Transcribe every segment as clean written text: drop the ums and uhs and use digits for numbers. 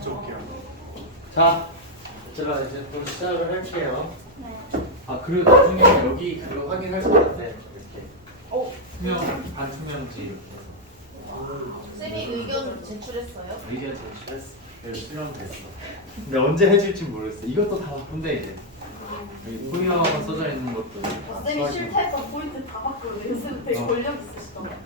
적게요. 자, 제가 이제 또 시작을 할게요. 네. 아, 그리고 나중에 여기 그거 확인할 수 있는데 이렇게 투명, 반투명지 이렇게 쌤이 의견을 제출했어요? 의견 제출했어. 여기 수령됐어. 근데 언제 해줄지 모르겠어. 이것도 다 바쁜데 이제 여기 토이어 써져 있는 것도 쌤이 싫다했던 포인트 다 바꾸는데 쌤 되게 어. 권력 있으시더라고요.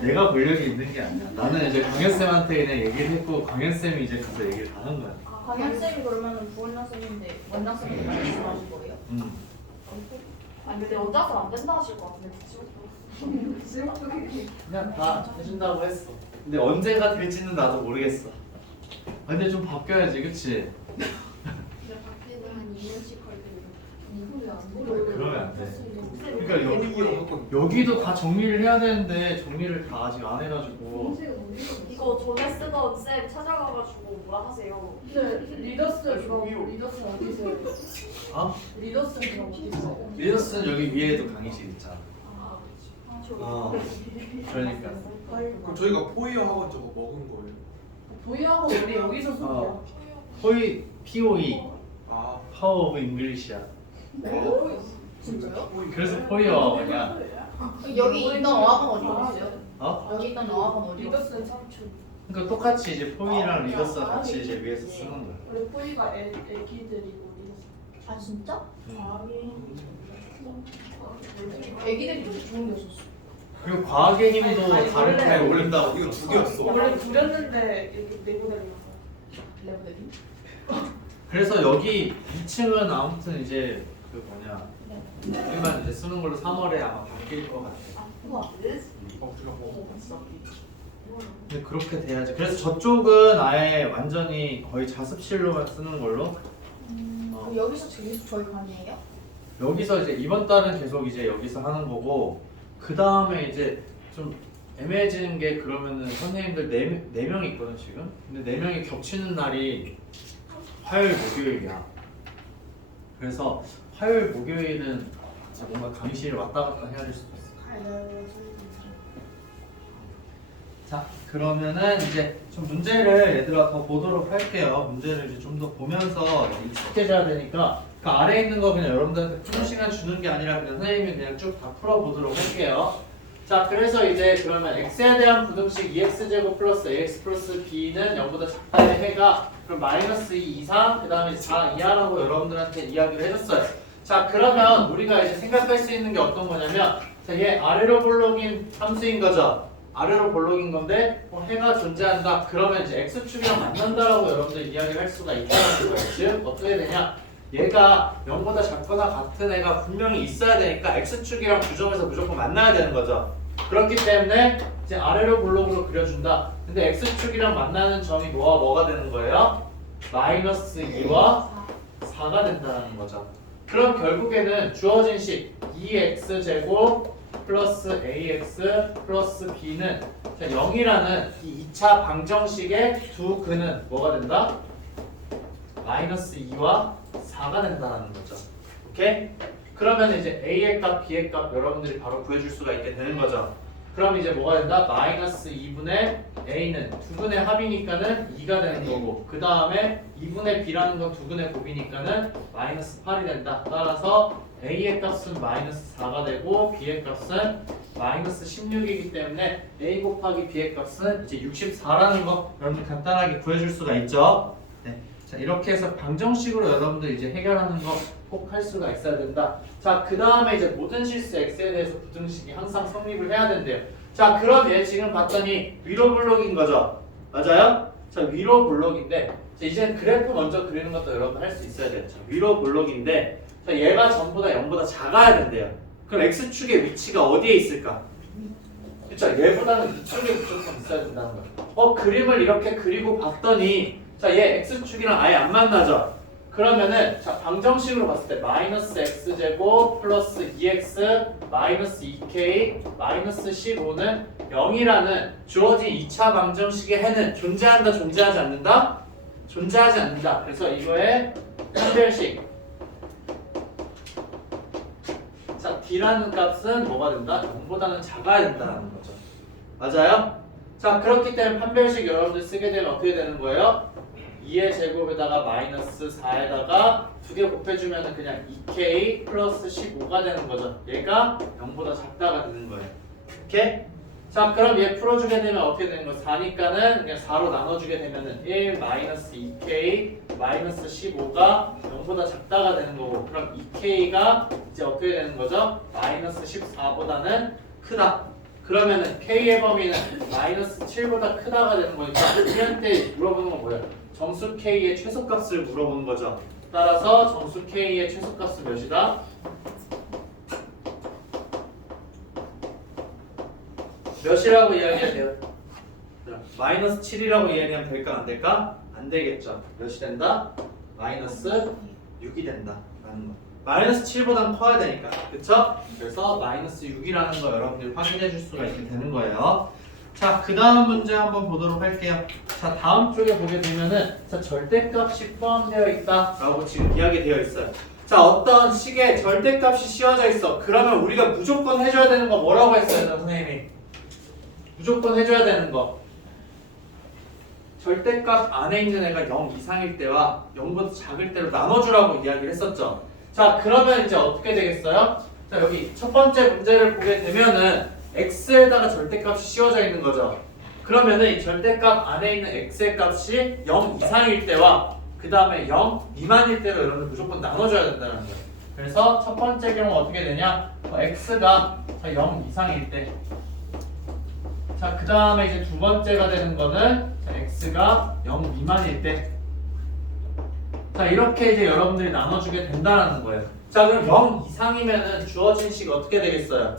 내가 권력이 있는 게 아니야. 나는 이제 광현쌤한테 그냥 얘기를 했고 광현쌤이 이제 가서 얘기를 다 한 거야. 강현 쌤이 그러면은 부원장 쌤인데 원장 쌤이 말씀하신 거예요? 아니 근데 혼자서 안 된다 하실 것 같은데 그냥 다 해준다고 했어. 근데 언제가 될지는 나도 모르겠어. 근데 좀 바뀌어야지, 그치? 근데 바뀌는 한 2년씩 걸리는 그러면 안 돼. 그러니까 여기도 다 정리를 해야 되는데 정리를 다 아직 안 해가지고. 이거 전에 쓰던 쌤 찾아가가지고 뭐라 하세요? 근데 리더스 그럼 리더스 어디 있어요? 어? 리더스 그럼 어디 있어요? 리더스는 여기 위에도 강의실 있잖아. 아, 그러니까. 그럼 저희가 포이어 학원 저거 먹은 거예요? 보이하고 우리 여기서 소개야. 포이 POE 아, 파워 오브 잉글리시야. 진짜요? 그래서 포이어냐? 여기 있던 어학은 어디 있어요? 어? 여기 있던 어학은 어디 있어요? 리더스는 삼촌. 그러니까 똑같이 이제 포이랑 리더스가 같이 이제 위에서 쓰는 거야. 우리 포이가 애기들이고 리더스. 아 진짜? 음. 애기들이 왜 좋은 게 없었어? 그리고 과학의 힘도 아니, 다른 원래- 타입 올린다고. 이거 두 개였어. 원래 두렸는데 이렇게 내보내는 거야. 레브들이? 그래서 여기 2층은 아무튼 이제 그 뭐냐 우리만 이제 쓰는 걸로 3월에 아마 바뀔 것 같아. 우와. 우리가 먹어봤어. 근데 그렇게 돼야지. 그래서 저쪽은 아예 완전히 거의 자습실로만 쓰는 걸로. 여기서 계속 저희 관이에요? 여기서 이제 이번 달은 계속 이제 여기서 하는 거고 그 다음에 이제 좀 애매해지는 게 그러면은 선생님들 네 명이 있거든 지금. 근데 4명이 겹치는 날이 화요일 목요일이야. 그래서 화요일 목요일은 진짜 뭔가 강의실에 왔다 갔다 해야 될 수도 있어. 자 그러면은 이제 좀 문제를 얘들아 더 보도록 할게요. 문제를 이제 좀 더 보면서 익숙해져야 되니까 그 아래에 있는 거 그냥 여러분들한테 푸는 시간 주는 게 아니라 그냥 선생님이 그냥 쭉 다 풀어보도록 할게요. 자 그래서 이제 그러면 x에 대한 부등식 2x제곱 플러스 ax 플러스 b는 0보다 작다의 해가 그럼 마이너스 2 이상 그 다음에 4 이하라고 여러분들한테 이야기를 해줬어요. 자 그러면 우리가 이제 생각할 수 있는 게 어떤 거냐면 자, 얘 아래로 볼록인 함수인 거죠. 아래로 볼록인 건데 해가 존재한다. 그러면 이제 x축이랑 만난다라고 여러분들 이야기를 할 수가 있다는 거예요. 즉 어떻게 되냐? 얘가 0보다 작거나 같은 애가 분명히 있어야 되니까 x축이랑 부정해서 무조건 만나야 되는 거죠. 그렇기 때문에 이제 아래로 볼록으로 그려준다. 근데 x축이랑 만나는 점이 뭐가 되는 거예요? 마이너스 2와 4가 된다는 거죠. 그럼 결국에는 주어진 식 2x제곱 플러스 ax 플러스 b는 0이라는 이 2차 방정식의 두 근은 뭐가 된다? 마이너스 2와 4가 된다는 거죠. 오케이? 그러면 이제 a의 값, b의 값 여러분들이 바로 구해줄 수가 있게 되는 거죠. 그럼 이제 뭐가 된다? 마이너스 2분의 a는 두 근의 합이니까는 2가 되는 거고 그 다음에 2분의 b라는 건 두 근의 곱이니까는 마이너스 8이 된다. 따라서 a의 값은 마이너스 4가 되고 b의 값은 마이너스 16이기 때문에 a 곱하기 b의 값은 이제 64라는 거 여러분들 간단하게 구해줄 수가 있죠. 네. 자 이렇게 해서 방정식으로 여러분들 이제 해결하는 거 꼭 할 수가 있어야 된다. 자 그 다음에 이제 모든 실수 x에 대해서 부등식이 항상 성립을 해야 된대요. 자 그럼 얘 지금 봤더니 위로 블록인 거죠. 맞아요? 자 위로 블록인데 자, 이제 그래프 먼저 그리는 것도 여러분 할 수 있어야 돼요. 자, 위로 블록인데 자, 얘가 전보다 0보다 작아야 된대요. 그럼 x축의 위치가 어디에 있을까? 그쵸? 얘보다는 이쪽에 무조건 있어야 된다는 거예요. 그림을 이렇게 그리고 봤더니 자, 얘 x축이랑 아예 안 만나죠? 그러면은 자, 방정식으로 봤을 때 마이너스 x제곱 플러스 2x 마이너스 2k 마이너스 15는 0이라는 주어진 2차 방정식의 해는 존재한다, 존재하지 않는다? 존재하지 않는다. 그래서 이거의 판별식 자, d라는 값은 뭐가 된다? 0보다는 작아야 된다는 거죠. 맞아요? 자, 그렇기 때문에 판별식 여러분들 쓰게 되면 어떻게 되는 거예요? 2의 제곱에다가 마이너스 4에다가 두 개 곱해주면 그냥 2k 플러스 15가 되는 거죠. 얘가 0보다 작다가 되는 거예요. 오케이? 자, 그럼 얘 풀어주게 되면 어떻게 되는 거야? 4니까는 그냥 4로 나눠주게 되면은 1 마이너스 2k 마이너스 15가 0보다 작다가 되는 거고, 그럼 2k가 이제 어떻게 되는 거죠? 마이너스 14보다는 크다. 그러면은 k의 범위는 마이너스 7보다 크다가 되는 거니까 우리한테 물어보는 건 뭐야? 정수 k의 최소값을 물어보는 거죠. 따라서 정수 k의 최소값은 몇이다? 몇이라고 이야기해야 돼요? 마이너스 7이라고 이야기하면 될까 안 될까? 안 되겠죠. 몇이 된다? 마이너스 6이 된다 라는 거. 마이너스 7보단 커야 되니까, 그쵸? 그래서 마이너스 6이라는 거 여러분들이 확인해 줄 수가 있게 되는 거예요. 자, 그 다음 문제 한번 보도록 할게요. 자, 다음 쪽에 보게 되면은 자, 절대값이 포함되어 있다 라고 지금 이야기되어 있어요. 자, 어떤 식의 절대값이 씌워져 있어. 그러면 우리가 무조건 해줘야 되는 거 뭐라고 했어요, 선생님이? 무조건 해줘야 되는 거. 절대값 안에 있는 애가 0 이상일 때와 0보다 작을 때로 나눠주라고 이야기를 했었죠. 자, 그러면 이제 어떻게 되겠어요? 자, 여기 첫 번째 문제를 보게 되면은 x에다가 절대값이 씌워져 있는 거죠. 그러면은 이 절대값 안에 있는 x의 값이 0 이상일 때와 그 다음에 0 미만일 때로 여러분들 무조건 나눠줘야 된다는 거예요. 그래서 첫 번째 경우 어떻게 되냐? x가 0 이상일 때, 자, 그 다음에 이제 두 번째가 되는 거는 x가 0 미만일 때. 자, 이렇게 이제 여러분들이 나눠주게 된다는 거예요. 자, 그럼 0 이상이면은 주어진 식 어떻게 되겠어요?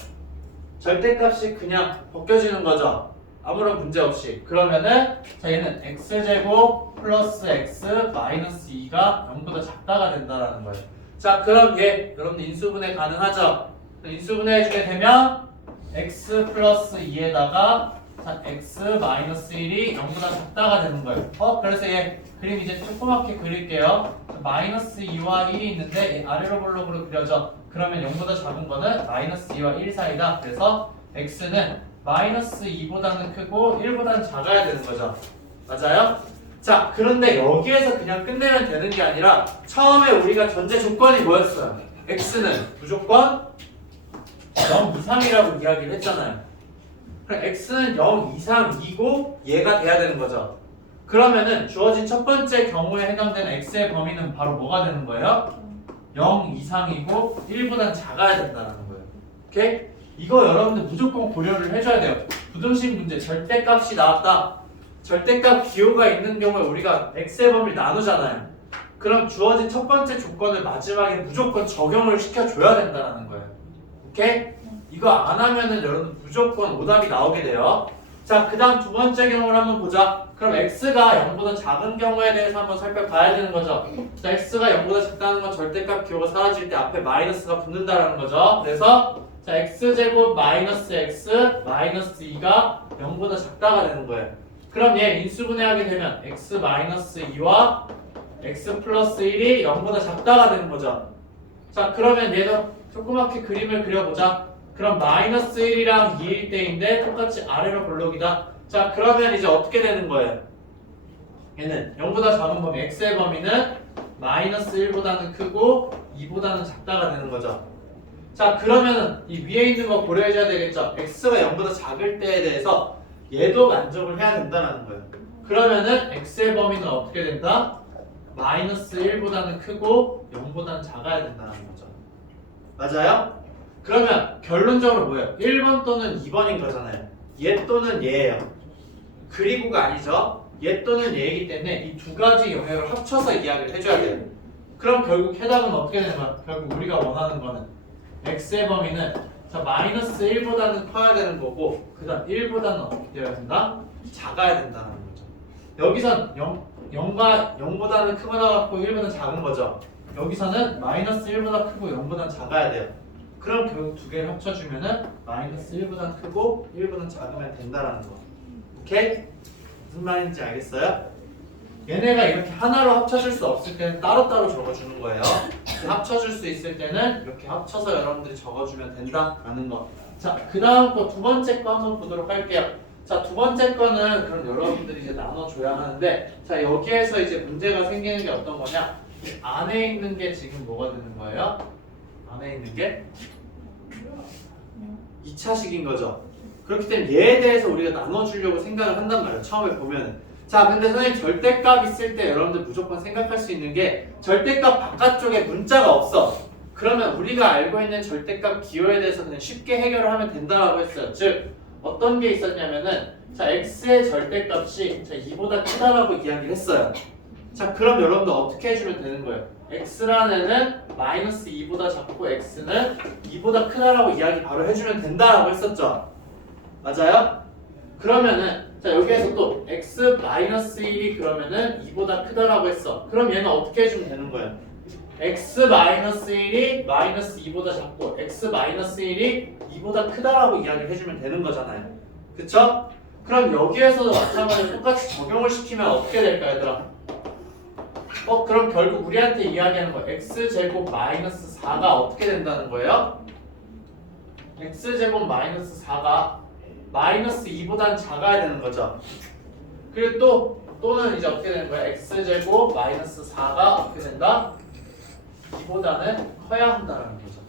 절대값이 그냥 벗겨지는 거죠. 아무런 문제 없이. 그러면은 자, 얘는 x제곱 플러스 x 마이너스 2가 0보다 작다가 된다는 거예요. 자, 그럼 얘 여러분들 인수분해 가능하죠? 인수분해 해주게 되면 x 플러스 2에다가 자, x 마이너스 1이 0보다 작다가 되는 거예요. 그래서 얘 그림 이제 조그맣게 그릴게요. 마이너스 2와 1이 있는데 얘 아래로 볼록으로 그려져. 그러면 0보다 작은 거는 마이너스 2와 1 사이다. 그래서 x는 마이너스 2보다는 크고 1보다는 작아야 되는 거죠. 맞아요? 자, 그런데 여기에서 그냥 끝내면 되는 게 아니라 처음에 우리가 전제 조건이 뭐였어요? x는 무조건 0 이상이라고 이야기를 했잖아요. 그럼 x는 0 이상이고 얘가 돼야 되는 거죠. 그러면은 주어진 첫 번째 경우에 해당되는 x의 범위는 바로 뭐가 되는 거예요? 0 이상이고 1보단 작아야 된다는 거예요. 오케이? 이거 여러분들 무조건 고려를 해줘야 돼요. 부등식 문제 절대값이 나왔다. 절대값 기호가 있는 경우에 우리가 x의 범위를 나누잖아요. 그럼 주어진 첫 번째 조건을 마지막에 무조건 적용을 시켜줘야 된다는 거예요. 오케이? 이거 안 하면은 여러분 무조건 오답이 나오게 돼요. 자, 그 다음 두 번째 경우를 한번 보자. 그럼 x가 0보다 작은 경우에 대해서 한번 살펴봐야 되는 거죠. 자, x가 0보다 작다는 건 절대값 기호가 사라질 때 앞에 마이너스가 붙는다라는 거죠. 그래서 자, x제곱 마이너스 x 마이너스 2가 0보다 작다가 되는 거예요. 그럼 얘 인수분해하게 되면 x 마이너스 2와 x 플러스 1이 0보다 작다가 되는 거죠. 자, 그러면 얘도 조그맣게 그림을 그려보자. 그럼 마이너스 1이랑 2일 때인데 똑같이 아래로 볼록이다. 자, 그러면 이제 어떻게 되는 거예요? 얘는 0보다 작은 범위 x의 범위는 마이너스 1보다는 크고 2보다는 작다가 되는 거죠. 자, 그러면은 이 위에 있는 거 고려해줘야 되겠죠. x가 0보다 작을 때에 대해서 얘도 만족을 해야 된다는 거예요. 그러면은 x의 범위는 어떻게 된다? 마이너스 1보다는 크고 0보다는 작아야 된다는 거죠. 맞아요? 그러면 결론적으로 뭐예요? 1번 또는 2번인 거잖아요. 얘 또는 얘예요. 그리고가 아니죠. 얘 또는 얘이기 때문에 이 두 가지 영역을 합쳐서 이야기를 해줘야 돼요. 그럼 결국 해답은 어떻게 되냐면 결국 우리가 원하는 거는 x의 범위는 자, 마이너스 1보다는 커야 되는 거고 그 다음 1보다는 어떻게 되어야 된다? 작아야 된다는 거죠. 여기선 0과 0보다는 크거나 같고 1보다는 작은 거죠. 여기서는 마이너스 1보다 크고 0보다는 작아야 돼요. 그럼 결국 두 개를 합쳐주면은 마이너스 1보다 크고 1보다 작으면 된다라는 거. 오케이? 무슨 말인지 알겠어요? 얘네가 이렇게 하나로 합쳐질 수 없을 때는 따로따로 적어주는 거예요. 합쳐줄 수 있을 때는 이렇게 합쳐서 여러분들이 적어주면 된다라는 거. 자, 그 다음 거 두 번째 거 한번 보도록 할게요. 자, 두 번째 거는 그럼 여러분들이 이제 나눠줘야 하는데, 자, 여기에서 이제 문제가 생기는 게 어떤 거냐? 이 안에 있는 게 지금 뭐가 되는 거예요? 안에 있는 게 2차식인 거죠. 그렇기 때문에 얘에 대해서 우리가 나눠주려고 생각을 한단 말이에요. 처음에 보면은. 자, 근데 선생님 절대값 있을 때 여러분들 무조건 생각할 수 있는 게 절대값 바깥쪽에 문자가 없어. 그러면 우리가 알고 있는 절대값 기호에 대해서 그냥 쉽게 해결을 하면 된다라고 했어요. 즉 어떤 게 있었냐면은 자, x의 절대값이 자, 2보다 크다라고 이야기를 했어요. 자, 그럼 여러분들 어떻게 해주면 되는 거예요? x라는 애는 마이너스 2보다 작고 x는 2보다 크다라고 이야기 바로 해주면 된다라고 했었죠. 맞아요? 그러면은 자, 여기에서 또 x 마이너스 1이 그러면은 2보다 크다라고 했어. 그럼 얘는 어떻게 해주면 되는 거예요? x 마이너스 1이 마이너스 2보다 작고 x 마이너스 1이 2보다 크다라고 이야기를 해주면 되는 거잖아요. 그쵸? 그럼 여기에서도 마찬가지로 똑같이 적용을 시키면 어떻게 될까요, 얘들아? 그럼 결국 우리한테 이야기하는 거 x제곱 마이너스 4가 어떻게 된다는 거예요? x제곱 마이너스 4가 마이너스 2보다는 작아야 되는 거죠. 그리고 또는 이제 어떻게 되는 거야? x제곱 마이너스 4가 어떻게 된다? 2보다는 커야 한다는 거죠.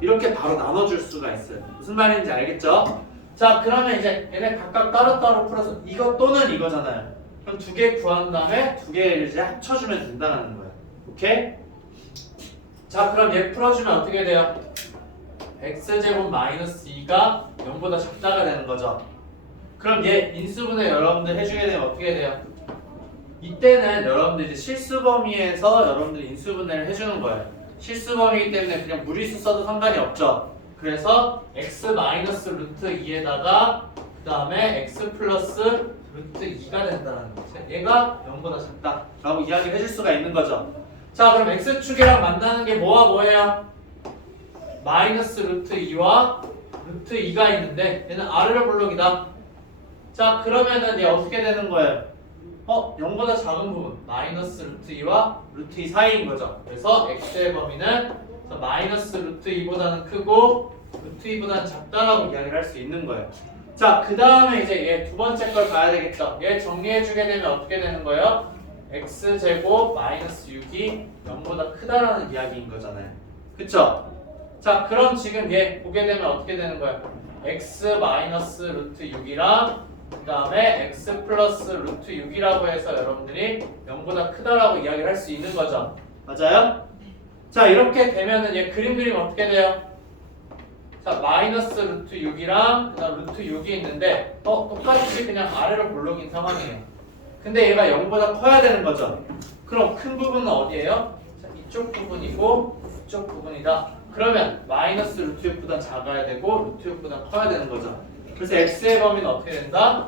이렇게 바로 나눠줄 수가 있어요. 무슨 말인지 알겠죠? 자, 그러면 이제 얘네 각각 따로따로 풀어서 이거 또는 이거잖아요. 그럼 두 개 구한 다음에 두 개를 이제 합쳐주면 된다는 거예요. 오케이? 자, 그럼 얘 풀어주면 어떻게 돼요? x제곱 마이너스 2가 0보다 작다가 되는 거죠. 그럼 얘 인수분해 여러분들 해주게 되면 어떻게 돼요? 이때는 여러분들 이제 실수 범위에서 여러분들 인수분해를 해주는 거예요. 실수 범위이기 때문에 그냥 무리수 써도 상관이 없죠. 그래서 x 마이너스 루트 2에다가 그 다음에 x 플러스 루트 2가 된다는 거죠. 얘가 0보다 작다라고 이야기를 해줄 수가 있는 거죠. 자, 그럼 x축이랑 만나는 게 뭐와 뭐예요? 마이너스 루트 2와 루트 2가 있는데 얘는 아래로 블록이다. 자, 그러면은 얘 어떻게 되는 거예요? 0보다 작은 부분 마이너스 루트 2와 루트 2 사이인 거죠. 그래서 x의 범위는 마이너스 루트 2보다는 크고 루트 2보다는 작다라고 이야기를 할 수 있는 거예요. 자, 그 다음에 이제 얘 두 번째 걸 봐야 되겠죠. 얘 정리해주게 되면 어떻게 되는 거예요? x제곱 마이너스 6이 0보다 크다라는 이야기인 거잖아요. 그쵸? 자, 그럼 지금 얘 보게 되면 어떻게 되는 거예요? x 마이너스 루트 6이랑 그 다음에 x 플러스 루트 6이라고 해서 여러분들이 0보다 크다라고 이야기를 할 수 있는 거죠. 맞아요? 자, 이렇게 되면은 얘 그림 어떻게 돼요? 자, 마이너스 루트 6이랑 그 다음 루트 6이 있는데 똑같이 그냥 아래로 블록인 상황이에요. 근데 얘가 0보다 커야 되는 거죠. 그럼 큰 부분은 어디예요? 자, 이쪽 부분이고 이쪽 부분이다. 그러면 마이너스 루트 6보다 작아야 되고 루트 6보다 커야 되는 거죠. 그래서 x의 범위는 어떻게 된다?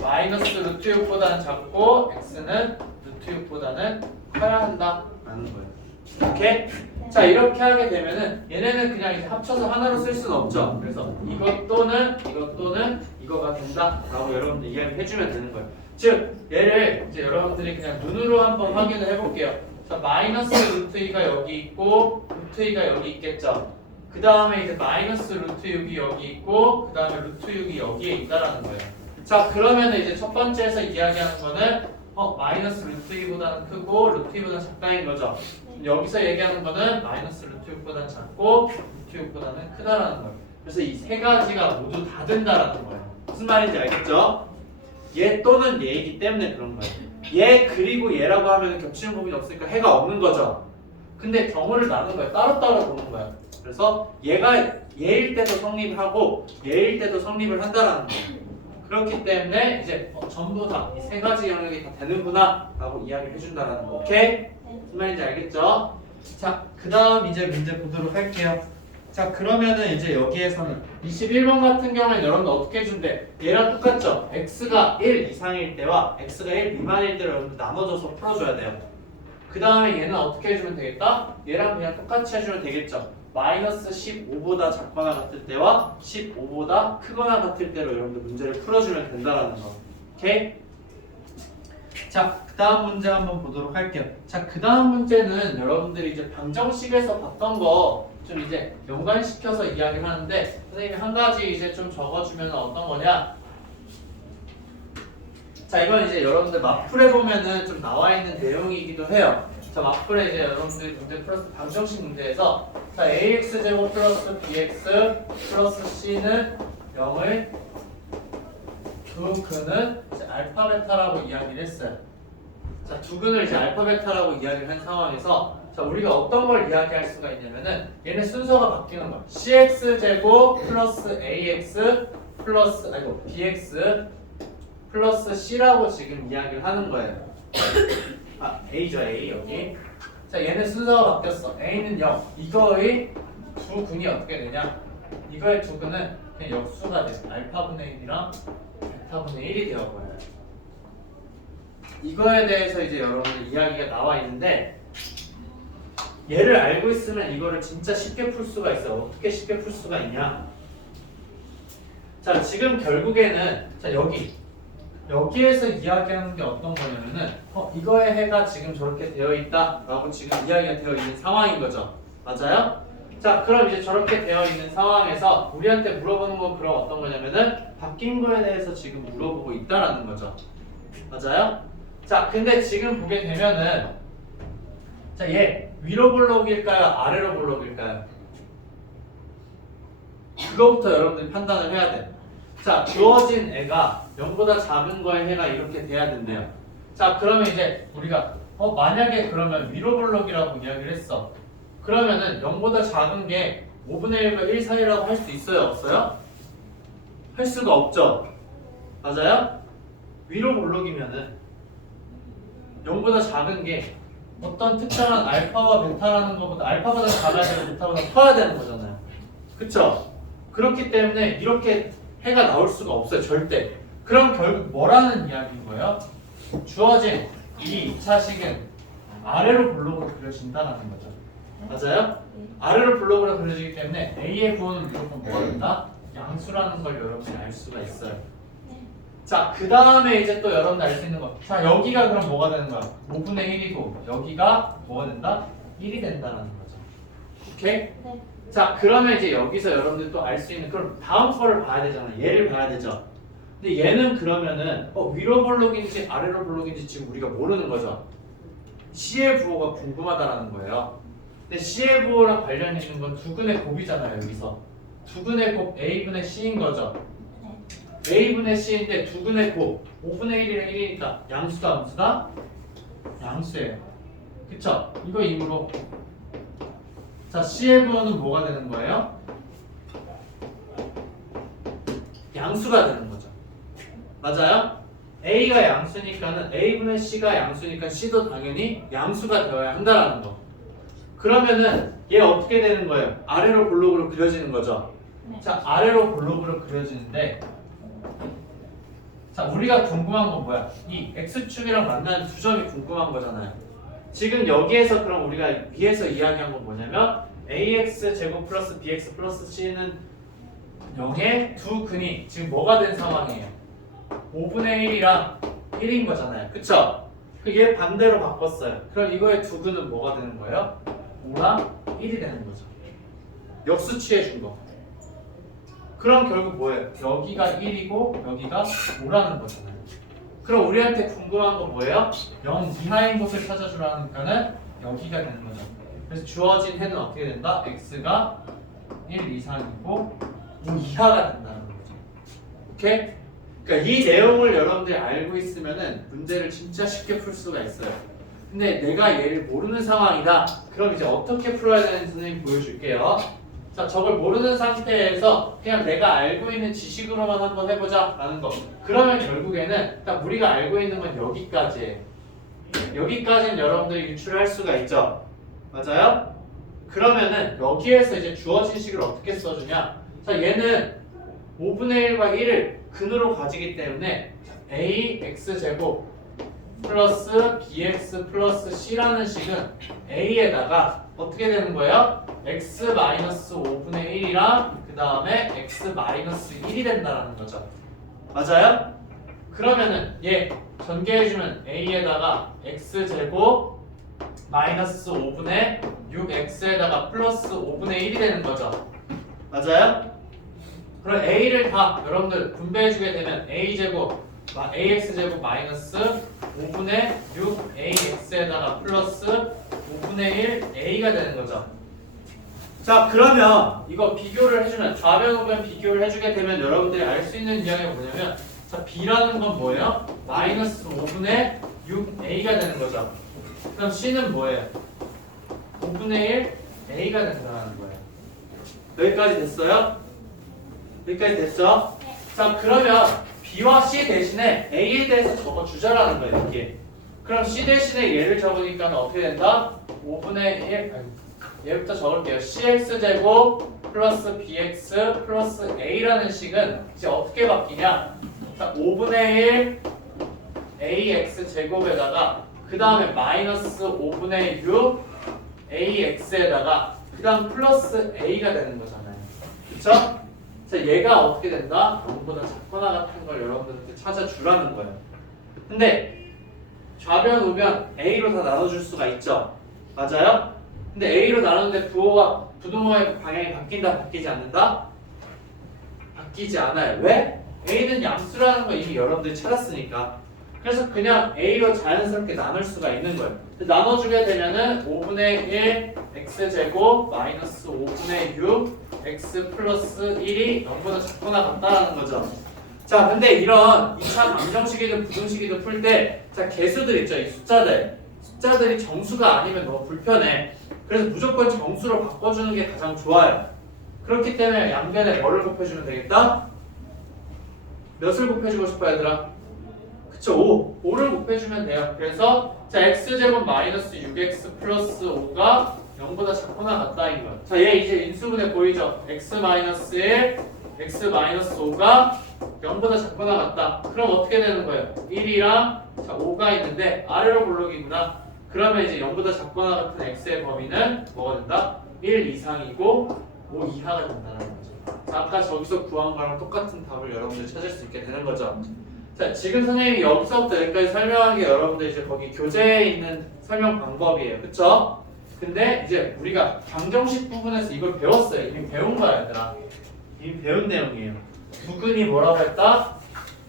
마이너스 루트 6보다는 작고 x는 루트 6보다는 커야 한다 라는 거예요. 오케이? 자, 이렇게 하게 되면은 얘네는 그냥 이제 합쳐서 하나로 쓸 수는 없죠. 그래서 이것 또는 이거가 된다 라고 여러분들 이야기를 해주면 되는 거예요. 즉 얘를 이제 여러분들이 그냥 눈으로 한번 확인을 해볼게요. 자, 마이너스 루트 2가 여기 있고 루트 2가 여기 있겠죠. 그 다음에 이제 마이너스 루트 6이 여기 있고 그 다음에 루트 6이 여기에 있다라는 거예요. 자, 그러면 이제 첫 번째에서 이야기하는 거는 마이너스 루트 2보다는 크고 루트 2보다는 작다인 거죠. 여기서 얘기하는 거는 마이너스 루트 6보다는 작고 루트 6보다는 크다라는 거예요. 그래서 이 세 가지가 모두 다 된다라는 거예요. 무슨 말인지 알겠죠? 얘 또는 얘이기 때문에 그런 거예요. 얘 그리고 얘라고 하면 겹치는 부분이 없으니까 해가 없는 거죠. 근데 경우를 나눈 거예요. 따로따로 보는 거예요. 그래서 얘가 얘일 때도 성립하고 얘일 때도 성립을 한다라는 거예요. 그렇기 때문에 이제 전부 다 이 세 가지 영역이 다 되는구나 라고 이야기를 해준다라는 거. 오케이? 무슨 말인지 알겠죠? 자, 그 다음 이제 문제 보도록 할게요. 자, 그러면은 이제 여기에서는 21번 같은 경우에 여러분들 어떻게 해준대? 얘랑 똑같죠? x가 1 이상일 때와 x가 1 미만일 때를 여러분들 나눠줘서 풀어줘야 돼요. 그 다음에 얘는 어떻게 해주면 되겠다? 얘랑 그냥 똑같이 해주면 되겠죠? 마이너스 15보다 작거나 같을 때와 15보다 크거나 같을 때로 여러분들 문제를 풀어주면 된다라는 거. 오케이? 자, 그 다음 문제 한번 보도록 할게요. 자, 그 다음 문제는 여러분들이 이제 방정식에서 봤던 거 좀 이제 연관시켜서 이야기를 하는데 선생님이 한 가지 이제 좀 적어주면 어떤 거냐? 자, 이건 이제 여러분들 마플에 보면은 좀 나와 있는 내용이기도 해요. 자, 마플에 이제 여러분들 문제 플러스 방정식 문제에서 자, ax 제곱 플러스 bx 플러스 c는 0을 두 근은 이제 알파 베타라고 이야기를 했어요. 자, 두 근을 이제 알파 베타라고 이야기를 한 상황에서 자, 우리가 어떤 걸 이야기할 수가 있냐면은 얘네 순서가 바뀌는 거야. cx 제곱 플러스 ax 플러스 bx 플러스 c라고 지금 이야기를 하는 거예요. 아, a죠, a 여기. 자, 얘네 순서가 바뀌었어. a는 0. 이거의 두 근이 어떻게 되냐? 이거의 두 근은 그냥 역수가 돼. 알파분의 1이랑 베타분의 1이 되어버려요. 이거에 대해서 이제 여러분들 이야기가 나와 있는데 얘를 알고 있으면 이거를 진짜 쉽게 풀 수가 있어요. 어떻게 쉽게 풀 수가 있냐? 자, 지금 결국에는 자, 여기에서 이야기하는 게 어떤 거냐면은 이거의 해가 지금 저렇게 되어 있다라고 지금 이야기가 되어 있는 상황인 거죠. 맞아요? 자, 그럼 이제 저렇게 되어 있는 상황에서 우리한테 물어보는 건 그럼 어떤 거냐면은 바뀐 거에 대해서 지금 물어보고 있다라는 거죠. 맞아요? 자, 근데 지금 보게 되면은 자, 얘 위로 볼록일까요? 아래로 볼록일까요? 그거부터 여러분들이 판단을 해야 돼. 자, 주어진 애가 0보다 작은 거의 해가 이렇게 돼야 된대요. 자, 그러면 이제 우리가 만약에 그러면 위로 볼록이라고 이야기를 했어. 그러면은 0보다 작은 게 5분의 1과 1 사이라고 할 수 있어요? 없어요? 할 수가 없죠. 맞아요? 위로 볼록이면은 0보다 작은 게 어떤 특정한 알파와 베타라는 것보다 알파보다 작아야 되고 베타보다 커야 되는 거잖아요. 그쵸? 그렇기 때문에 이렇게 해가 나올 수가 없어요. 절대. 그럼 결국 뭐라는 이야기인 거예요? 주어진 이 2차식은 아래로 블록으로 그려진다는 거죠. 맞아요? 아래로 블록으로 그려지기 때문에 A의 부호는 무조건 뭐가 된다? 양수라는 걸 여러분이 알 수가 있어요. 자, 그 다음에 이제 또 여러분들 알 수 있는 거. 자, 여기가 그럼 뭐가 되는 거야? 5분의 1이고 여기가 뭐가 된다? 1이 된다는 거죠. 오케이? 네. 자, 그러면 이제 여기서 여러분들 또 알 수 있는 그럼 다음 거를 봐야 되잖아요. 얘를 봐야 되죠. 근데 얘는 그러면은 위로 볼록인지 아래로 볼록인지 지금 우리가 모르는 거죠. C의 부호가 궁금하다라는 거예요. 근데 C의 부호랑 관련 있는 건 두근의 곱이잖아요. 여기서 두근의 곱 A분의 C인 거죠. A분의 C인데 두근의 곱 5분의 1이랑 1이니까 양수다 음수다? 양수예요. 그쵸? 이거 이므로 자, C의 부호는 뭐가 되는 거예요? 양수가 되는 거죠. 맞아요? A가 양수니까는 A분의 C가 양수니까 C도 당연히 양수가 되어야 한다라는 거. 그러면은 얘 어떻게 되는 거예요? 아래로 볼록으로 그려지는 거죠. 네. 자, 아래로 볼록으로 그려지는데 자, 우리가 궁금한 건 뭐야? 이 X축이랑 만나는 두 점이 궁금한 거잖아요. 지금 여기에서 그럼 우리가 위에서 이야기한 건 뭐냐면 ax 제곱 플러스 bx 플러스 c는 0의 두 근이 지금 뭐가 된 상황이에요? 5분의 1이랑 1인 거잖아요. 그쵸? 얘 반대로 바꿨어요. 그럼 이거의 두 근은 뭐가 되는 거예요? 5랑 1이 되는 거죠. 역수 취해준 거. 그럼 결국 뭐예요? 여기가 1이고 여기가 5라는 거잖아요. 그럼 우리한테 궁금한 건 뭐예요? 0 이하인 곳을 찾아주라니까는 여기가 되는 거죠. 그래서 주어진 해는 어떻게 된다? x가 1 이상이고 5 이하가 된다는 거죠. 오케이? 그러니까 이 내용을 여러분들이 알고 있으면은 문제를 진짜 쉽게 풀 수가 있어요. 근데 내가 얘를 모르는 상황이다. 그럼 이제 어떻게 풀어야 되는지 선생님이 보여줄게요. 자, 저걸 모르는 상태에서 그냥 내가 알고 있는 지식으로만 한번 해보자 라는 거. 그러면 결국에는 딱 우리가 알고 있는 건 여기까지예요. 여기까지는 여러분들이 유출할 수가 있죠. 맞아요? 그러면은 여기에서 이제 주어진 식을 어떻게 써주냐. 자, 얘는 5분의 1과 1을 근으로 가지기 때문에 ax제곱 플러스 bx 플러스 c라는 식은 a에다가 어떻게 되는 거예요? x 마이너스 5분의 1이랑 그 다음에 x 마이너스 1이 된다는 거죠. 맞아요? 그러면은 얘 전개해주면 a에다가 x제곱 마이너스 5분의 6x에다가 플러스 5분의 1이 되는 거죠. 맞아요? 그럼 a를 다 여러분들 분배해주게 되면 a제곱 ax제곱 마이너스 5분의 6ax에다가 플러스 5분의 1 a가 되는 거죠. 자, 그러면 이거 비교를 해주면 좌변 우변 비교를 해주게 되면 여러분들이 알 수 있는 이야기가 뭐냐면, 자, b라는 건 뭐예요? 마이너스 5분의 6a가 되는 거죠. 그럼 c는 뭐예요? 5분의 1 a가 된다는 거예요. 여기까지 됐어요? 여기까지 됐죠? 자, 그러면 b와 c 대신에 a에 대해서 적어주자라는 거예요. 이렇게. 그럼 c 대신에 얘를 적으니까 어떻게 된다? 5분의 1 얘부터 적을게요. cx제곱 플러스 bx 플러스 a라는 식은 이제 어떻게 바뀌냐? 자, 5분의 1 ax제곱에다가 그 다음에 마이너스 5분의 6 ax에다가 그 다음 플러스 a가 되는 거잖아요. 그쵸? 자, 얘가 어떻게 된다? 0보다 작거나 같은 걸 여러분들한테 찾아주라는 거예요. 근데 좌변 우변 a로 다 나눠줄 수가 있죠. 맞아요? 근데 a로 나누는데 부호와 부동호의 방향이 바뀐다, 바뀌지 않는다? 바뀌지 않아요. 왜? a는 양수라는 거 이미 여러분들이 찾았으니까. 그래서 그냥 a로 자연스럽게 나눌 수가 있는 거예요. 나눠주게 되면은 5분의 1 x제곱 마이너스 5분의 6 x 플러스 1이 0보다 작거나 같다라는 거죠. 자, 근데 이런 2차 방정식이든 부등식이든 풀 때, 자, 개수들 있죠. 이 숫자들이 정수가 아니면 너무 불편해. 그래서 무조건 정수로 바꿔주는 게 가장 좋아요. 그렇기 때문에 양변에 뭐를 곱해주면 되겠다? 몇을 곱해주고 싶어 얘들아? 그쵸, 5를 곱해주면 돼요. 그래서 자, x제곱 마이너스 6x 플러스 5가 0보다 작거나 같다인 거예요. 자, 얘 이제 인수분해 보이죠? x 마이너스 1, x 마이너스 5가 0보다 작거나 같다. 그럼 어떻게 되는 거예요? 1이랑 자, 5가 있는데 아래로 블록이구나. 그러면 이제 0보다 작거나 같은 x의 범위는 뭐가 된다? 1 이상이고 5 이하가 된다는 거죠. 자, 아까 저기서 구한 거랑 똑같은 답을 여러분들 찾을 수 있게 되는 거죠. 자, 지금 선생님이 여기서부터 여기까지 설명한 게 여러분들 이제 거기 교재에 있는 설명 방법이에요. 그쵸? 근데 이제 우리가 방정식 부분에서 이걸 배웠어요. 이미 배운 거야, 얘들아. 이미 배운 내용이에요. 부근이 뭐라고 했다?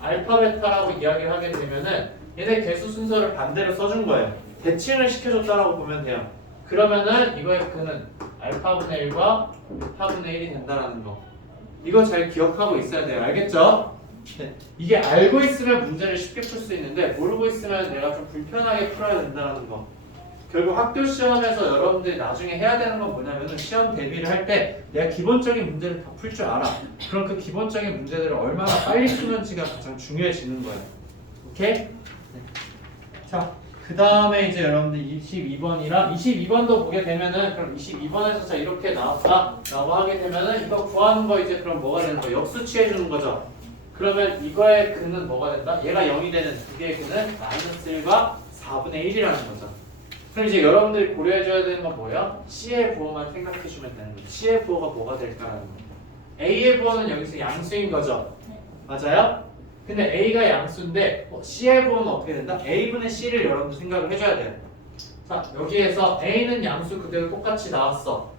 알파, 베타라고 이야기를 하게 되면은 얘네 개수 순서를 반대로 써준 거예요. 대칭을 시켜줬다라고 보면 돼요. 그러면은 이거의 근은 알파분의 1과 베타분의 1이 된다라는 거. 이거 잘 기억하고 있어야 돼요. 알겠죠? 네. 이게 알고 있으면 문제를 쉽게 풀 수 있는데 모르고 있으면 내가 좀 불편하게 풀어야 된다는 거. 결국 학교 시험에서 여러분들이 나중에 해야 되는 건 뭐냐면은 시험 대비를 할 때 내가 기본적인 문제를 다 풀 줄 알아. 그럼 그 기본적인 문제들을 얼마나 빨리 푸는지가 가장 중요해지는 거예요. 오케이? 네. 자, 그 다음에 이제 여러분들 22번이랑 22번도 보게 되면은 그럼 22번에서 자 이렇게 나왔다 라고 하게 되면은 이거 구하는 거 이제 그럼 뭐가 되는 거예요? 역수 취해주는 거죠. 그러면 이거의 근은 뭐가 된다? 얘가 0이 되는 두 개의 근은 마이너스 1과 4분의 1이라는 거죠. 그럼 이제 여러분들이 고려해줘야 되는 건 뭐예요? C의 부호만 생각해주면 되는 거죠. C의 부호가 뭐가 될까라는 거. A의 부호는 여기서 양수인 거죠. 맞아요? 근데 A가 양수인데 C의 부호는 어떻게 된다? A분의 C를 여러분들 생각을 해줘야 돼요. 자, 여기에서 A는 양수 그대로 똑같이 나왔어.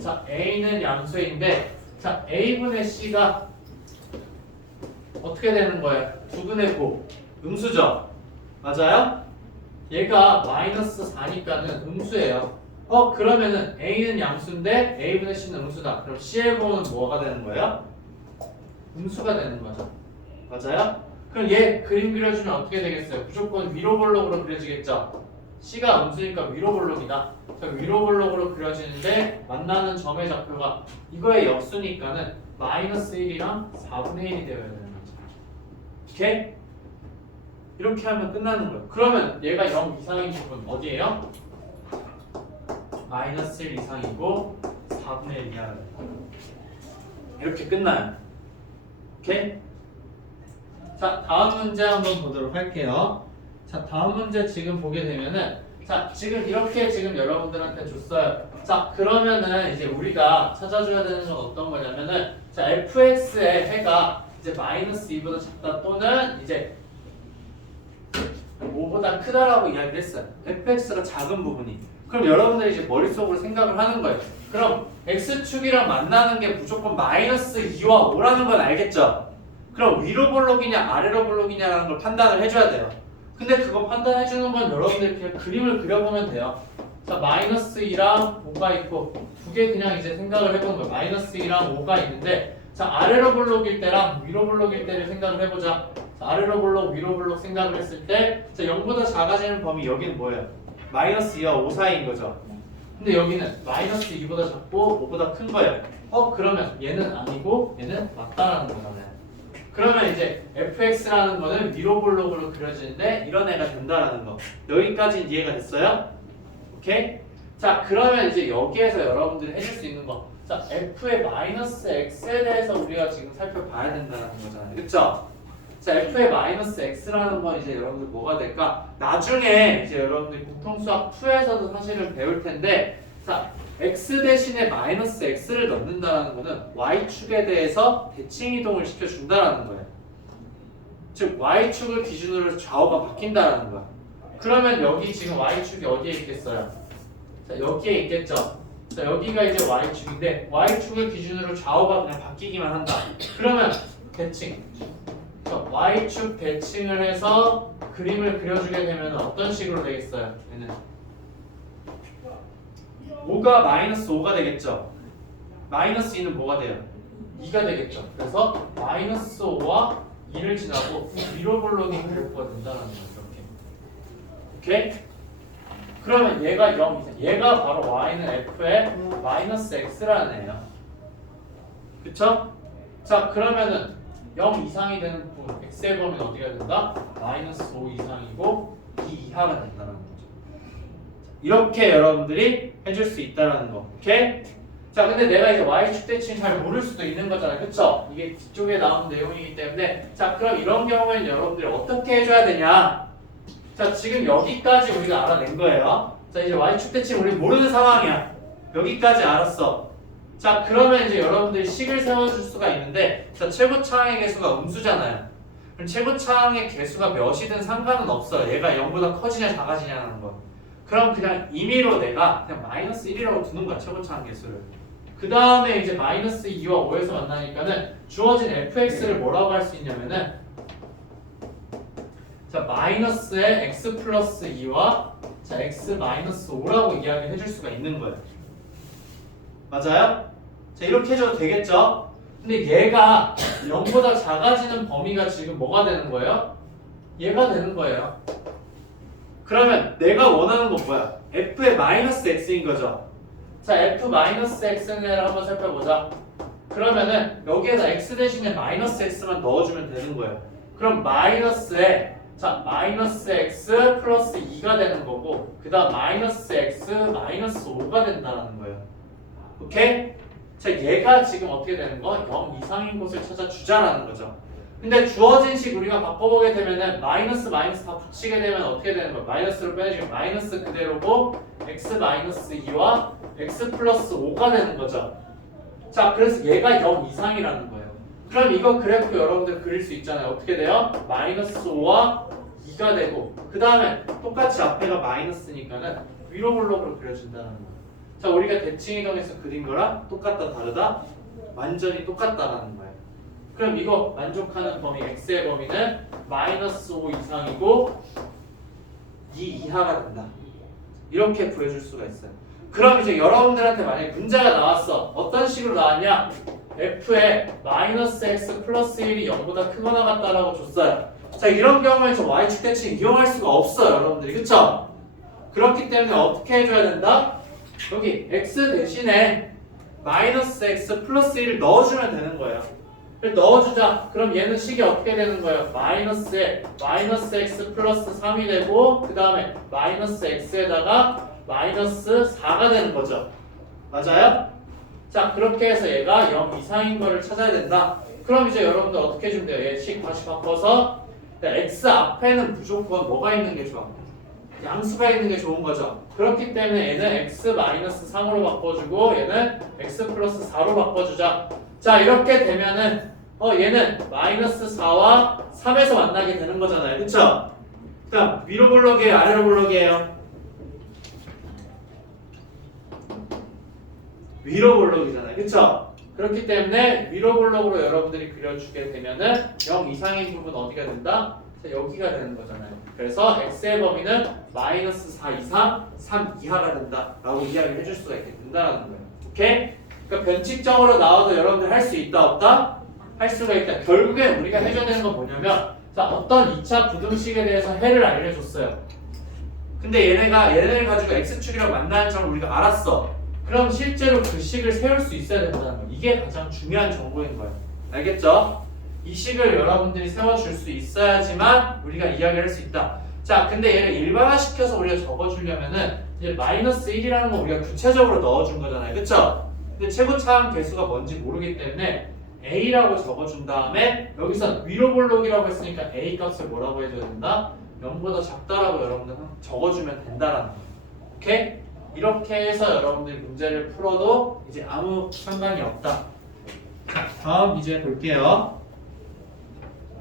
자, A는 양수인데 자, A분의 C가 어떻게 되는 거예요? 2분의 9 음수죠? 맞아요? 얘가 마이너스 4니까는 음수예요. 그러면은 A는 양수인데 A분의 C는 음수다. 그럼 C의 부호는 뭐가 되는 거예요? 음수가 되는 거죠. 맞아요? 그럼 얘 그림 그려주면 어떻게 되겠어요? 무조건 위로 볼록으로 그려지겠죠? C가 음수니까 위로 볼록이다. 자, 위로 볼록으로 그려지는데 만나는 점의 좌표가 이거의 역수니까는 마이너스 1이랑 4분의 1이 되어야 되는 거죠. 오케이? 이렇게 하면 끝나는 거예요. 그러면 얘가 0 이상인 부분 어디예요? 마이너스 1 이상이고 4분의 1 이하가 됩니다. 이렇게 끝나요. 오케이? 자, 다음 문제 한번 보도록 할게요. 자, 다음 문제 지금 보게 되면은 자, 지금 이렇게 지금 여러분들한테 줬어요. 자, 그러면은 이제 우리가 찾아줘야 되는 건 어떤 거냐면은 자, fx의 해가 이제 마이너스 2보다 작다 또는 이제 5보다 크다라고 이야기를 했어요. fx가 작은 부분이. 그럼 여러분들이 이제 머릿속으로 생각을 하는 거예요. 그럼 x축이랑 만나는 게 무조건 마이너스 2와 5라는 건 알겠죠? 그럼 위로 볼록이냐 아래로 볼록이냐라는 걸 판단을 해줘야 돼요. 근데 그거 판단해주는 건 여러분들이 그냥 그림을 그려보면 돼요. 자, 마이너스 2랑 5가 있고 두 개 그냥 이제 생각을 해보는 거예요. 마이너스 2랑 5가 있는데 자, 아래로 볼록일 때랑 위로 볼록일 때를 생각을 해보자. 자, 아래로 볼록, 위로 볼록 생각을 했을 때 자, 0보다 작아지는 범위 여기는 뭐예요? 마이너스 2와 5 사이인 거죠. 근데 여기는 마이너스 2보다 작고 5보다 큰 거예요. 그러면 얘는 아니고 얘는 맞다라는 거잖아요. 그러면 이제 fx라는 거는 위로 볼록으로 그려지는데 이런 애가 된다라는 거. 여기까지는 이해가 됐어요? 오케이? 자, 그러면 이제 여기에서 여러분들이 해줄 수 있는 거. 자, f의 마이너스 x에 대해서 우리가 지금 살펴봐야 된다는 거잖아요. 그쵸? 자, f의 마이너스 x라는 건 이제 여러분들 뭐가 될까? 나중에 이제 여러분들 공통수학 2에서도 사실은 배울 텐데 자, x 대신에 마이너스 x를 넣는다는 거는 y축에 대해서 대칭 이동을 시켜준다는 거예요. 즉 y축을 기준으로 해서 좌우가 바뀐다는 거야. 그러면 여기 지금 y축이 어디에 있겠어요? 자, 여기에 있겠죠. 자, 여기가 이제 y축인데 y축을 기준으로 좌우가 그냥 바뀌기만 한다. 그러면 대칭. 자, y축 대칭을 해서 그림을 그려주게 되면 어떤 식으로 되겠어요? 얘는 5가 마이너스 5가 되겠죠. 마이너스 2는 뭐가 돼요? 2가 되겠죠. 그래서 마이너스 5와 2를 지나고 위로 볼록이 그래프가 된다는 거예요. 이렇게. 오케이? 그러면 얘가 0 이상. 얘가 바로 y는 f의 마이너스 x라는 애예요. 그쵸? 자, 그러면은 0 이상이 되는 부분 x의 범위는 어디가 된다? 마이너스 5 이상이고 2 이하가 된다는 거죠. 이렇게 여러분들이 해줄 수 있다는 거. 오케이? 자, 근데 내가 이제 y축 대칭 잘 모를 수도 있는 거잖아요. 그쵸? 이게 뒤쪽에 나오는 내용이기 때문에 자, 그럼 이런 경우에는 여러분들이 어떻게 해줘야 되냐? 자, 지금 여기까지 우리가 알아낸 거예요. 자, 이제 y축 대칭 우리 모르는 상황이야. 여기까지 알았어. 자, 그러면 이제 여러분들이 식을 세워줄 수가 있는데 자, 최고차항의 개수가 음수잖아요. 그럼 최고차항의 개수가 몇이든 상관은 없어요. 얘가 0보다 커지냐 작아지냐는 거. 그럼 그냥 임의로 내가 그냥 마이너스 1이라고 두는 거야. 최고차항 개수를. 그 다음에 이제 마이너스 2와 5에서 만나니까는 주어진 fx를 뭐라고 할 수 있냐면은 자, 마이너스의 x 플러스 2와 자, x 마이너스 5라고 이야기를 해줄 수가 있는 거예요. 맞아요? 자, 이렇게 해줘도 되겠죠? 근데 얘가 0보다 작아지는 범위가 지금 뭐가 되는 거예요? 얘가 되는 거예요. 그러면 내가 원하는 건 뭐야? f의 마이너스 x인 거죠. 자, f 마이너스 x를 한번 살펴보자. 그러면은 여기에다 x 대신에 마이너스 x만 넣어주면 되는 거예요. 그럼 마이너스에 자, 마이너스 x 플러스 2가 되는 거고 그 다음 마이너스 x 마이너스 5가 된다는 거예요. 오케이? 자, 얘가 지금 어떻게 되는 거? 0 이상인 곳을 찾아주자라는 거죠. 근데 주어진 식 우리가 바꿔보게 되면은 마이너스 마이너스 다 붙이게 되면 어떻게 되는 거야? 마이너스로 빼내주면 마이너스 그대로고 x 마이너스 2와 x 플러스 5가 되는 거죠. 자, 그래서 얘가 0 이상이라는 거예요. 그럼 이거 그래프 여러분들 그릴 수 있잖아요. 어떻게 돼요? 마이너스 5와 2가 되고 그 다음에 똑같이 앞에가 마이너스니까는 위로 볼록으로 그려준다는 거예요. 자, 우리가 대칭 이동해서 그린 거랑 똑같다 다르다? 완전히 똑같다라는 거예요. 그럼 이거 만족하는 범위 x의 범위는 마이너스 5 이상이고 2 이하가 된다. 이렇게 구해줄 수가 있어요. 그럼 이제 여러분들한테 만약에 문제가 나왔어. 어떤 식으로 나왔냐? f의 마이너스 x 플러스 1이 0보다 크거나 같다라고 줬어요. 자, 이런 경우에 저 y축 대칭 이용할 수가 없어요, 여러분들이. 그쵸? 그렇기 때문에 어떻게 해줘야 된다? 여기 x 대신에 마이너스 x 플러스 1을 넣어주면 되는 거예요. 넣어주자. 그럼 얘는 식이 어떻게 되는 거예요? 마이너스에 마이너스 x 플러스 3이 되고 그 다음에 마이너스 x에다가 마이너스 4가 되는 거죠. 맞아요? 자, 그렇게 해서 얘가 0 이상인 거를 찾아야 된다. 그럼 이제 여러분들 어떻게 해주면 돼요? 얘 식 다시 바꿔서 x 앞에는 무조건 뭐가 있는 게 좋아? 양수가 있는 게 좋은 거죠. 그렇기 때문에 얘는 x 마이너스 3으로 바꿔주고 얘는 x 플러스 4로 바꿔주자. 자, 이렇게 되면은 얘는 마이너스 4와 3에서 만나게 되는 거잖아요. 그쵸? 그 다음 위로 볼록이에요? 아래로 볼록이에요? 위로 볼록이잖아요. 그쵸? 그렇기 때문에 위로 블록으로 여러분들이 그려주게 되면은 0 이상인 부분 어디가 된다? 자, 여기가 되는 거잖아요. 그래서 x의 범위는 마이너스 4 이상 3 이하가 된다 라고 이야기를 해줄 수가 있게 된다는 거예요. 오케이? 그러니까 변칙적으로 나와도 여러분들 할 수 있다 없다? 할 수가 있다. 결국에 우리가 해줘야 되는 건 뭐냐면 자, 어떤 2차 부등식에 대해서 해를 알려줬어요. 근데 얘네를 가지고 x축이랑 만나는 점을 우리가 알았어. 그럼 실제로 그 식을 세울 수 있어야 된다는 거예요. 이게 가장 중요한 정보인 거예요. 알겠죠? 이 식을 여러분들이 세워줄 수 있어야지만 우리가 이야기를 할 수 있다. 자, 근데 얘를 일반화시켜서 우리가 적어주려면은 이제 마이너스 1이라는 거 우리가 구체적으로 넣어준 거잖아요. 그쵸? 근데 최고차항 개수가 뭔지 모르기 때문에 A라고 적어준 다음에 여기서 위로 볼록이라고 했으니까 A 값을 뭐라고 해줘야 된다? 0보다 작다라고 여러분들 적어주면 된다라는 거예요. 오케이? 이렇게 해서 여러분들이 문제를 풀어도 이제 아무 상관이 없다. 자, 다음 이제 볼게요.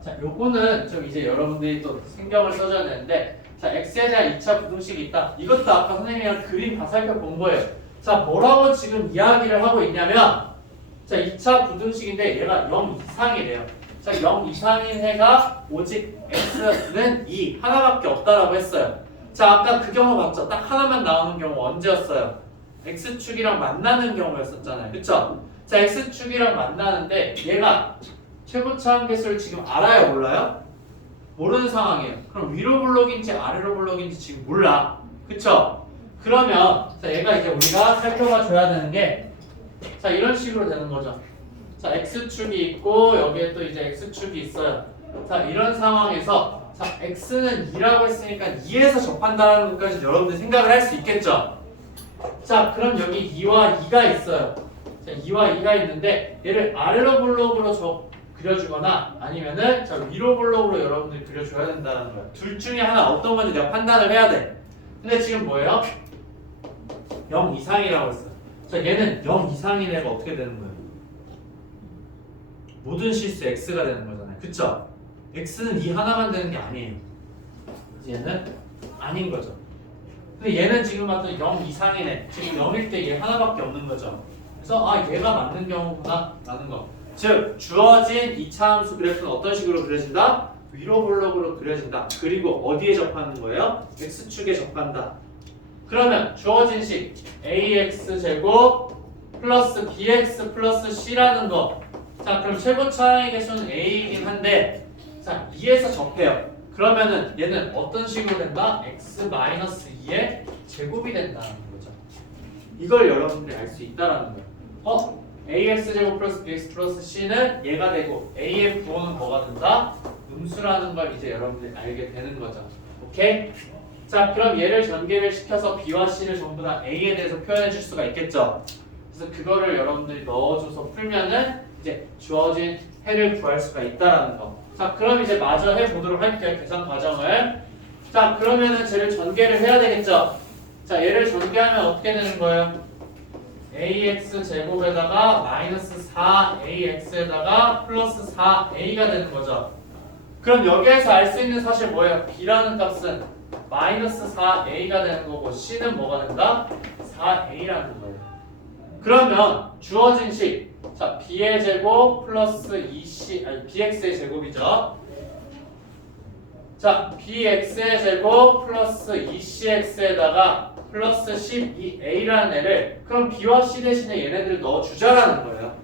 자, 요거는 좀 이제 여러분들이 또 신경을 써줘야 되는데 자, x에 대한 2차 부등식이 있다. 이것도 아까 선생님이랑 그림 다 살펴본 거예요. 자, 뭐라고 지금 이야기를 하고 있냐면 자, 2차 부등식인데 얘가 0 이상이래요. 자, 0 이상인 해가 오직 x는 2 하나밖에 없다라고 했어요. 자, 아까 그 경우 봤죠? 딱 하나만 나오는 경우 언제였어요? x축이랑 만나는 경우였었잖아요. 그쵸? 자, x축이랑 만나는데 얘가 최고차항 개수를 지금 알아요? 몰라요? 모르는 상황이에요. 그럼 위로 블록인지 아래로 블록인지 지금 몰라. 그쵸? 그러면 자, 얘가 이제 우리가 살펴봐 줘야 되는 게 자, 이런 식으로 되는 거죠. 자, x축이 있고 여기에 또 이제 x축이 있어요. 자, 이런 상황에서 자, x는 2라고 했으니까 2에서 접한다는 것까지 여러분들 생각을 할 수 있겠죠? 자, 그럼 여기 2와 2가 있어요. 자, 2와 2가 있는데 얘를 아래로 블록으로 그려주거나 아니면은 자, 위로 블록으로 여러분들이 그려줘야 된다는 거예요. 둘 중에 하나 어떤 건지 내가 판단을 해야 돼. 근데 지금 뭐예요? 0 이상이라고 했어요. 자, 얘는 0 이상인 애가 어떻게 되는 거예요? 모든 실수 x가 되는 거잖아요. 그쵸? x는 2 하나만 되는 게 아니에요. 얘는 아닌 거죠. 근데 얘는 지금 봤더니 0 이상인 애. 지금 0일 때 얘 하나밖에 없는 거죠. 그래서 아, 얘가 맞는 경우구나 라는 거. 즉 주어진 2차 함수 그래프는 어떤 식으로 그려진다? 위로 블록으로 그려진다. 그리고 어디에 접하는 거예요? x축에 접한다. 그러면 주어진 식 ax 제곱 플러스 bx 플러스 c라는 거. 자, 그럼 최고차항의 개수는 a이긴 한데 자, 2에서 접해요. 그러면은 얘는 어떤 식으로 된다? x-2의 제곱이 된다는 거죠. 이걸 여러분들이 알 수 있다라는 거예요. ax 제곱 플러스 bx 플러스 c는 얘가 되고 a의 부호는 뭐가 된다? 음수라는 걸 이제 여러분들이 알게 되는 거죠. 오케이? 자, 그럼 얘를 전개를 시켜서 b와 c를 전부 다 a에 대해서 표현해 줄 수가 있겠죠. 그래서 그거를 여러분들이 넣어줘서 풀면은 이제 주어진 해를 구할 수가 있다라는 거. 자, 그럼 이제 마저 해보도록 할게요. 계산 과정을. 자, 그러면은 쟤를 전개를 해야 되겠죠. 자, 얘를 전개하면 어떻게 되는 거예요? ax 제곱에다가 마이너스 4ax에다가 플러스 4a가 되는 거죠. 그럼 여기에서 알 수 있는 사실 뭐예요? b라는 값은 마이너스 4a가 되는 거고 c는 뭐가 된다? 4a라는 거예요. 그러면 주어진 식, 자, b의 제곱 플러스 2c, 아니 bx의 제곱이죠. 자, bx의 제곱 플러스 2cx에다가 플러스 12a라는 애를 그럼 b와 c 대신에 얘네들을 넣어주자라는 거예요.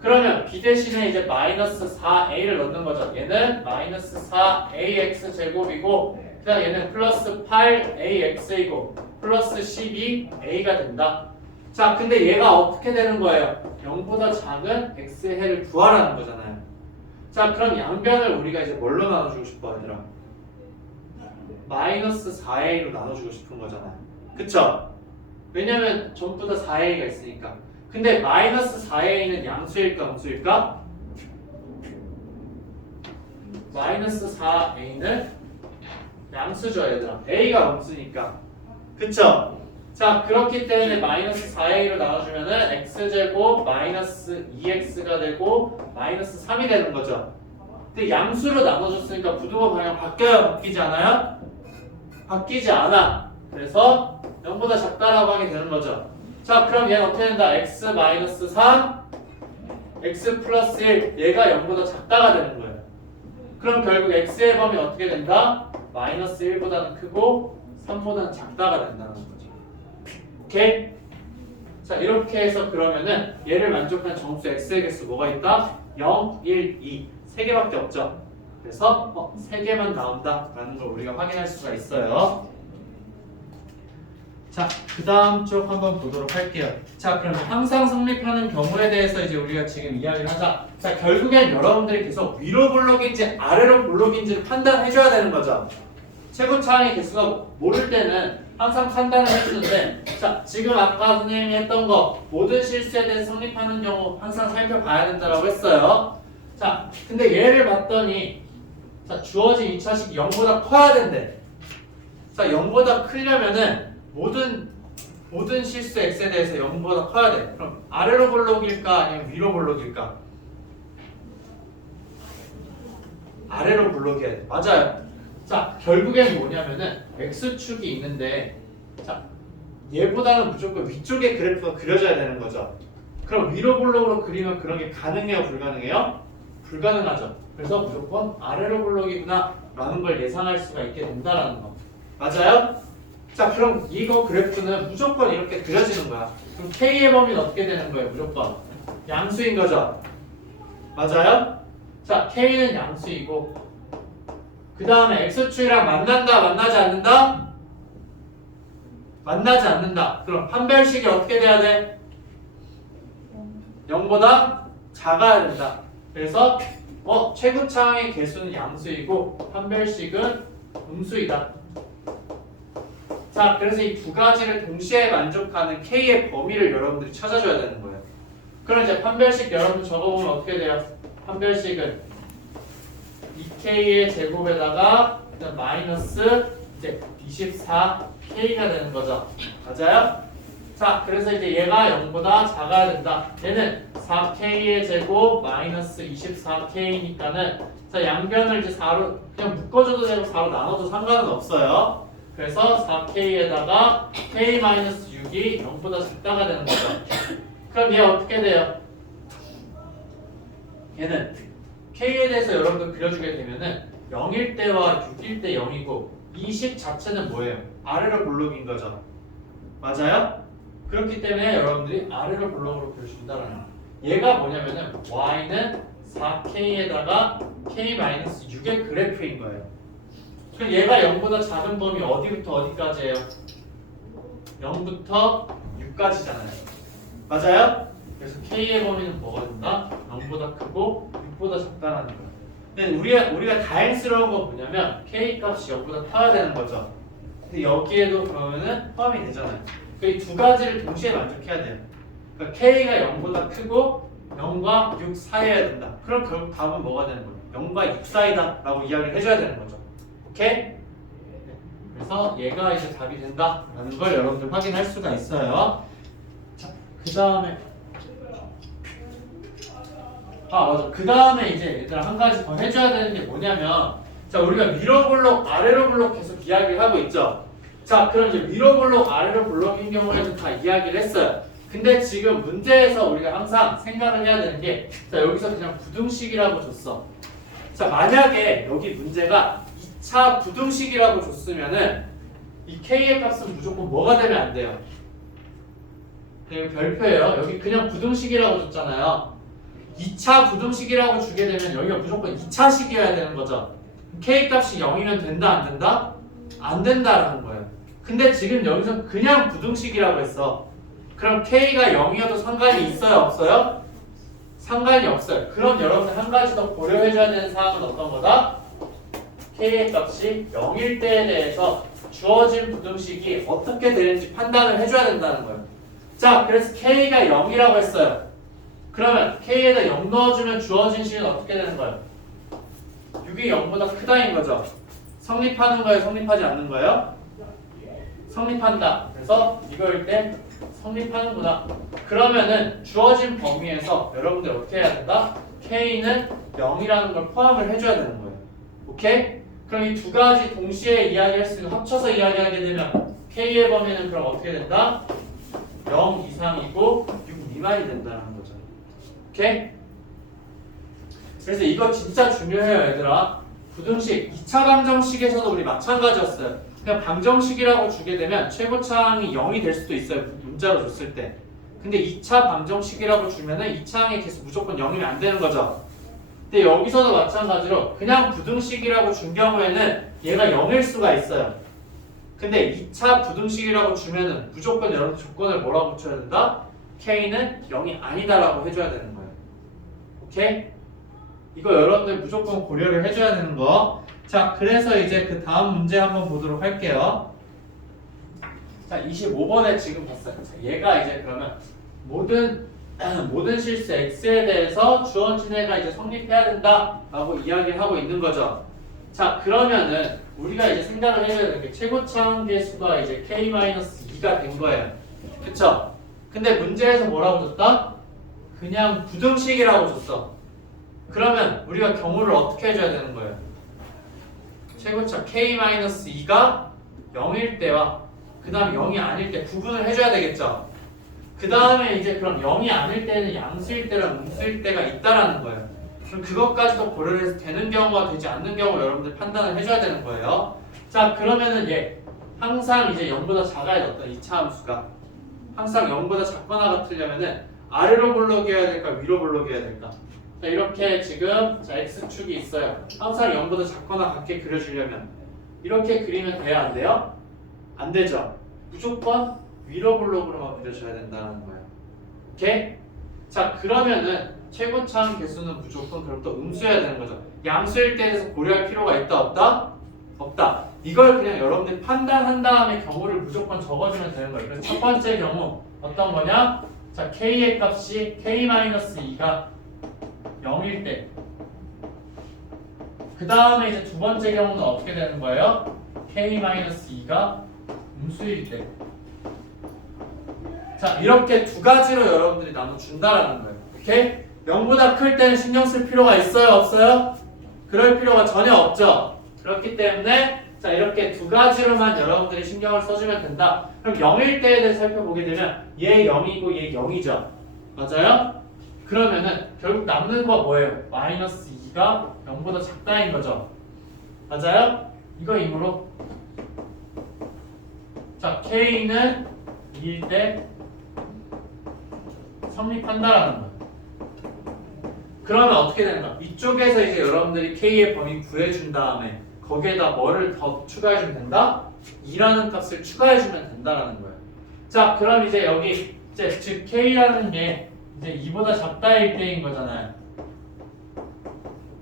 그러면 b 대신에 이제 마이너스 4a를 넣는 거죠. 얘는 마이너스 4ax 제곱이고 그 다음 얘는 플러스 8ax이고 플러스 12a가 된다. 자, 근데 얘가 어떻게 되는 거예요? 0보다 작은 x의 해를 구하라는 거잖아요. 자, 그럼 양변을 우리가 이제 뭘로 나눠주고 싶어 얘들아? 마이너스 4a로 나눠주고 싶은 거잖아요. 그쵸? 왜냐면 전부 다 4a가 있으니까. 근데 마이너스 4a는 양수일까 음수일까? 마이너스 4a는 양수죠 얘들아. a가 음수니까. 그쵸? 자, 그렇기 때문에 마이너스 4a로 나눠주면은 x제곱 마이너스 2x가 되고 마이너스 3이 되는 거죠. 근데 양수로 나눠줬으니까 부등호 방향 바뀌어요? 바뀌지 않아요? 바뀌지 않아. 그래서 0보다 작다라고 하게 되는 거죠. 자, 그럼 얘는 어떻게 된다? x 마이너스 3 x 플러스 1 얘가 0보다 작다가 되는 거예요. 그럼 결국 x의 범위 어떻게 된다? 마이너스 1보다는 크고 3보다는 작다가 된다는 거죠. 오케이? 자 이렇게 해서 그러면은 얘를 만족한 정수 x의 개수 뭐가 있다? 0, 1, 2 세 개밖에 없죠. 그래서 세 개만 나온다라는 걸 우리가 확인할 수가 있어요. 자, 그 다음 쪽 한번 보도록 할게요. 자, 그럼 항상 성립하는 경우에 대해서 이제 우리가 지금 이야기를 하자. 자, 결국엔 여러분들이 계속 위로 블록인지 아래로 블록인지를 판단해줘야 되는 거죠. 최고 차항의 개수가 모를 때는 항상 판단을 해주는데, 자, 지금 아까 선생님이 했던 거 모든 실수에 대해서 성립하는 경우 항상 살펴봐야 된다고 했어요. 자, 근데 얘를 봤더니 자, 주어진 2차식이 0보다 커야 된대. 자, 0보다 크려면은 모든 실수 x에 대해서 0보다 커야 돼. 그럼 아래로 블록일까 아니면 위로 블록일까? 아래로 블록해야 돼. 맞아요. 자, 결국엔 뭐냐면은 x축이 있는데 자, 얘보다는 무조건 위쪽에 그래프가 그려져야 되는 거죠. 그럼 위로 블록으로 그리면 그런 게 가능해요? 불가능해요? 불가능하죠. 그래서 무조건 아래로 블록이구나 라는 걸 예상할 수가 있게 된다라는 거. 맞아요? 자, 그럼 이거 그래프는 무조건 이렇게 그려지는 거야. 그럼 K의 범위는 어떻게 되는 거예요? 무조건 양수인 거죠. 맞아요? 자, K는 양수이고 그 다음에 X축이랑 만난다? 만나지 않는다? 만나지 않는다. 그럼 판별식이 어떻게 돼야 돼? 0보다 작아야 된다. 그래서 최고차항의 개수는 양수이고 판별식은 음수이다. 자, 그래서 이 두 가지를 동시에 만족하는 K의 범위를 여러분들이 찾아줘야 되는 거예요. 그럼 이제 판별식 여러분 적어보면 어떻게 돼요? 판별식은 2K의 제곱에다가 마이너스 이제 24K가 되는 거죠. 맞아요? 자, 그래서 이제 얘가 0보다 작아야 된다. 얘는 4K의 제곱 마이너스 24K니까는 자, 양변을 이제 4로 그냥 묶어줘도 되고 4로 나눠도 상관은 없어요. 그래서 4K에다가 K-6이 0보다 작다가 되는 거죠. 그럼 얘 어떻게 돼요? 얘는 K에 대해서 여러분들 그려주게 되면은 0일 때와 6일 때 0이고 이 식 자체는 뭐예요? 아래로 블록인 거죠. 맞아요? 그렇기 때문에 여러분들이 아래로 블록으로 그려준다라는 거예요. 얘가 뭐냐면은 Y는 4K에다가 K-6의 그래프인 거예요. 그럼 얘가 0보다 작은 범위 어디부터 어디까지예요? 0부터 6까지잖아요. 맞아요? 그래서 K의 범위는 뭐가 된다? 0보다 크고 6보다 작다라는 거예요. 근데 우리가 다행스러운 건 뭐냐면 K 값이 0보다 커야 되는 거죠. 근데 여기에도 그러면은 포함이 되잖아요. 그러니까 이 두 가지를 동시에 만족해야 돼요. 그러니까 K가 0보다 크고 0과 6 사이여야 된다. 그럼 결국 답은 뭐가 되는 거예요? 0과 6 사이다 라고 이야기를 해줘야 되는 거죠. 오케이? 그래서 얘가 이제 답이 된다라는 걸 여러분들 확인할 수가 있어요. 자, 그 다음에 맞아. 그 다음에 이제 얘들아 한 가지 더 해줘야 되는 게 뭐냐면 자, 우리가 위로 블록, 아래로 블록 계속 이야기를 하고 있죠. 자, 그럼 이제 위로 블록, 아래로 블록인 경우에도 다 이야기를 했어요. 근데 지금 문제에서 우리가 항상 생각을 해야 되는 게 자, 여기서 그냥 부등식이라고 줬어. 자, 만약에 여기 문제가 2차 부등식이라고 줬으면은 이 K의 값은 무조건 뭐가 되면 안 돼요? 이거 별표예요. 여기 그냥 부등식이라고 줬잖아요. 2차 부등식이라고 주게 되면 여기가 무조건 2차식이어야 되는 거죠. K 값이 0이면 된다 안 된다? 안 된다라는 거예요. 근데 지금 여기서 그냥 부등식이라고 했어. 그럼 K가 0이어도 상관이 있어요 없어요? 상관이 없어요. 그럼 여러분들 한 가지 더 고려해줘야 되는 사항은 어떤 거다? K의 값이 0일 때에 대해서 주어진 부등식이 어떻게 되는지 판단을 해줘야 된다는 거예요. 자, 그래서 K가 0이라고 했어요. 그러면 K에다 0 넣어주면 주어진 식은 어떻게 되는 거예요? 6이 0보다 크다인 거죠. 성립하는 거예요? 성립하지 않는 거예요? 성립한다. 그래서 이거일 때 성립하는구나. 그러면은 주어진 범위에서 여러분들 어떻게 해야 된다? K는 0이라는 걸 포함을 해줘야 되는 거예요. 오케이? 그럼 이 두 가지 동시에 이야기할 수 있는 합쳐서 이야기하게 되면 K의 범위는 그럼 어떻게 된다? 0 이상이고 6 미만이 된다는 거죠. 오케이? 그래서 이거 진짜 중요해요, 얘들아. 부등식 2차 방정식에서도 우리 마찬가지였어요. 그냥 방정식이라고 주게 되면 최고차항이 0이 될 수도 있어요, 문자로 줬을 때. 근데 2차 방정식이라고 주면은 2차항의 개수 무조건 0이면 안 되는 거죠. 근데 여기서도 마찬가지로 그냥 부등식이라고 준 경우에는 얘가 0일 수가 있어요. 근데 2차 부등식이라고 주면은 무조건 여러분 조건을 뭐라고 붙여야 된다? K는 0이 아니다라고 해줘야 되는 거예요. 오케이? 이거 여러분들 무조건 고려를 해줘야 되는 거. 자, 그래서 이제 그 다음 문제 한번 보도록 할게요. 자, 25번에 지금 봤어요. 자, 얘가 이제 그러면 모든 실수 x에 대해서 주어진 애가 이제 성립해야 된다라고 이야기를 하고 있는 거죠. 자, 그러면은 우리가 이제 생각을 해야 되는 게 최고차항 개수가 이제 k-2가 된 거예요. 그쵸? 근데 문제에서 뭐라고 줬다? 그냥 부등식이라고 줬어. 그러면 우리가 경우를 어떻게 해줘야 되는 거예요? 최고차 k-2가 0일 때와 그 다음 0이 아닐 때 구분을 해줘야 되겠죠? 그 다음에 이제 그럼 0이 아닐 때는 양수일 때랑 음수일 때가 있다라는 거예요. 그럼 그것까지도 고려를 해서 되는 경우와 되지 않는 경우 여러분들 판단을 해줘야 되는 거예요. 자, 그러면은 얘 항상 이제 0보다 작아야 돼. 어떤 2차 함수가 항상 0보다 작거나 같으려면은 아래로 볼록이어야 될까 위로 볼록이어야 될까? 자, 이렇게 지금 자 x축이 있어요. 항상 0보다 작거나 같게 그려주려면 이렇게 그리면 돼야 안 돼요? 안 되죠. 무조건 위로 볼록으로만 그려줘야 된다는 거예요. 오케이? 자, 그러면은 최고차항 개수는 무조건 그럼 또 음수여야 되는 거죠. 양수일 때에 대해서 고려할 필요가 있다 없다? 없다. 이걸 그냥 여러분들이 판단한 다음에 경우를 무조건 적어주면 되는 거예요. 그래서 첫 번째 경우 어떤 거냐? 자, k의 값이 k-2가 0일 때. 그 다음에 이제 두 번째 경우는 어떻게 되는 거예요? k-2가 음수일 때. 자, 이렇게 두 가지로 여러분들이 나눠준다라는 거예요. 오케이? 0보다 클 때는 신경 쓸 필요가 있어요? 없어요? 그럴 필요가 전혀 없죠. 그렇기 때문에 자, 이렇게 두 가지로만 여러분들이 신경을 써주면 된다. 그럼 0일 때에 대해서 살펴보게 되면 얘 0이고 얘 0이죠. 맞아요? 그러면은 결국 남는 거 뭐예요? 마이너스 2가 0보다 작다인 거죠. 맞아요? 이거 이므로 자, K는 2일 때 성립한다라는 거예요. 그러면 어떻게 되는가? 이쪽에서 이제 여러분들이 K의 범위 구해준 다음에 거기에다 뭐를 더 추가해주면 된다? 2라는 값을 추가해주면 된다라는 거예요. 자, 그럼 이제 여기 이제 즉 K라는 게 이제 2보다 작다일 때인 거잖아요.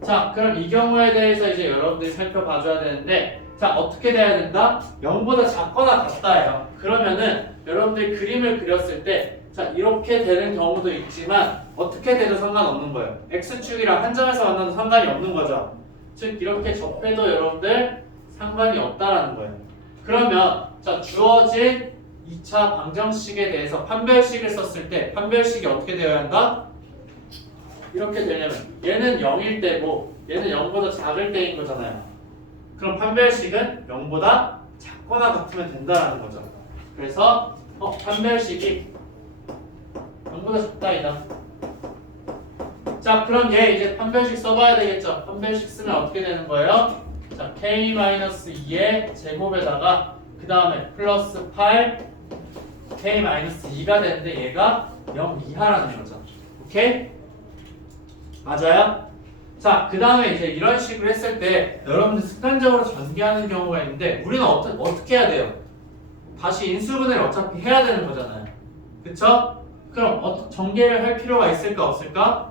자, 그럼 이 경우에 대해서 이제 여러분들이 살펴봐줘야 되는데 자, 어떻게 돼야 된다? 0보다 작거나 같다예요. 그러면은 여러분들이 그림을 그렸을 때 자, 이렇게 되는 경우도 있지만 어떻게 돼도 상관없는 거예요. X축이랑 한 점에서 만나도 상관이 없는 거죠. 즉 이렇게 접해도 여러분들 상관이 없다라는 거예요. 그러면 자, 주어진 2차 방정식에 대해서 판별식을 썼을 때 판별식이 어떻게 되어야 한다? 이렇게 되려면 얘는 0일 때고 얘는 0보다 작을 때인 거잖아요. 그럼 판별식은 0보다 작거나 같으면 된다라는 거죠. 그래서 판별식이 0보다 작다이다. 자, 그럼 얘 이제 판별식 써봐야 되겠죠. 판별식 쓰면 어떻게 되는 거예요? 자, k-2의 제곱에다가 그 다음에 플러스 8 k-2가 되는데 얘가 0 이하라는 거죠. 오케이? 맞아요? 자, 그 다음에 이제 이런 식으로 했을 때 여러분들 습관적으로 전개하는 경우가 있는데 우리는 어떻게 해야 돼요? 다시 인수분해를 어차피 해야 되는 거잖아요. 그쵸? 그럼 전개를 할 필요가 있을까 없을까?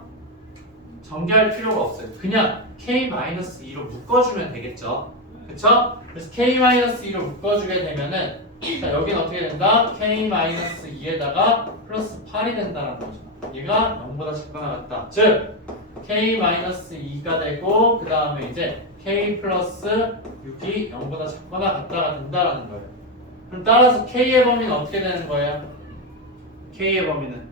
전개할 필요가 없어요. 그냥 k-2로 묶어주면 되겠죠. 그쵸? 그래서 k-2로 묶어주게 되면은 자, 여기는 어떻게 된다? k-2에다가 플러스 8이 된다는 거죠. 얘가 0보다 작거나 같다. 즉 k-2가 되고 그 다음에 이제 k 플러스 6이 0보다 작거나 같다가 된다라는 거예요. 그럼 따라서 k의 범위는 어떻게 되는 거예요? k의 범위는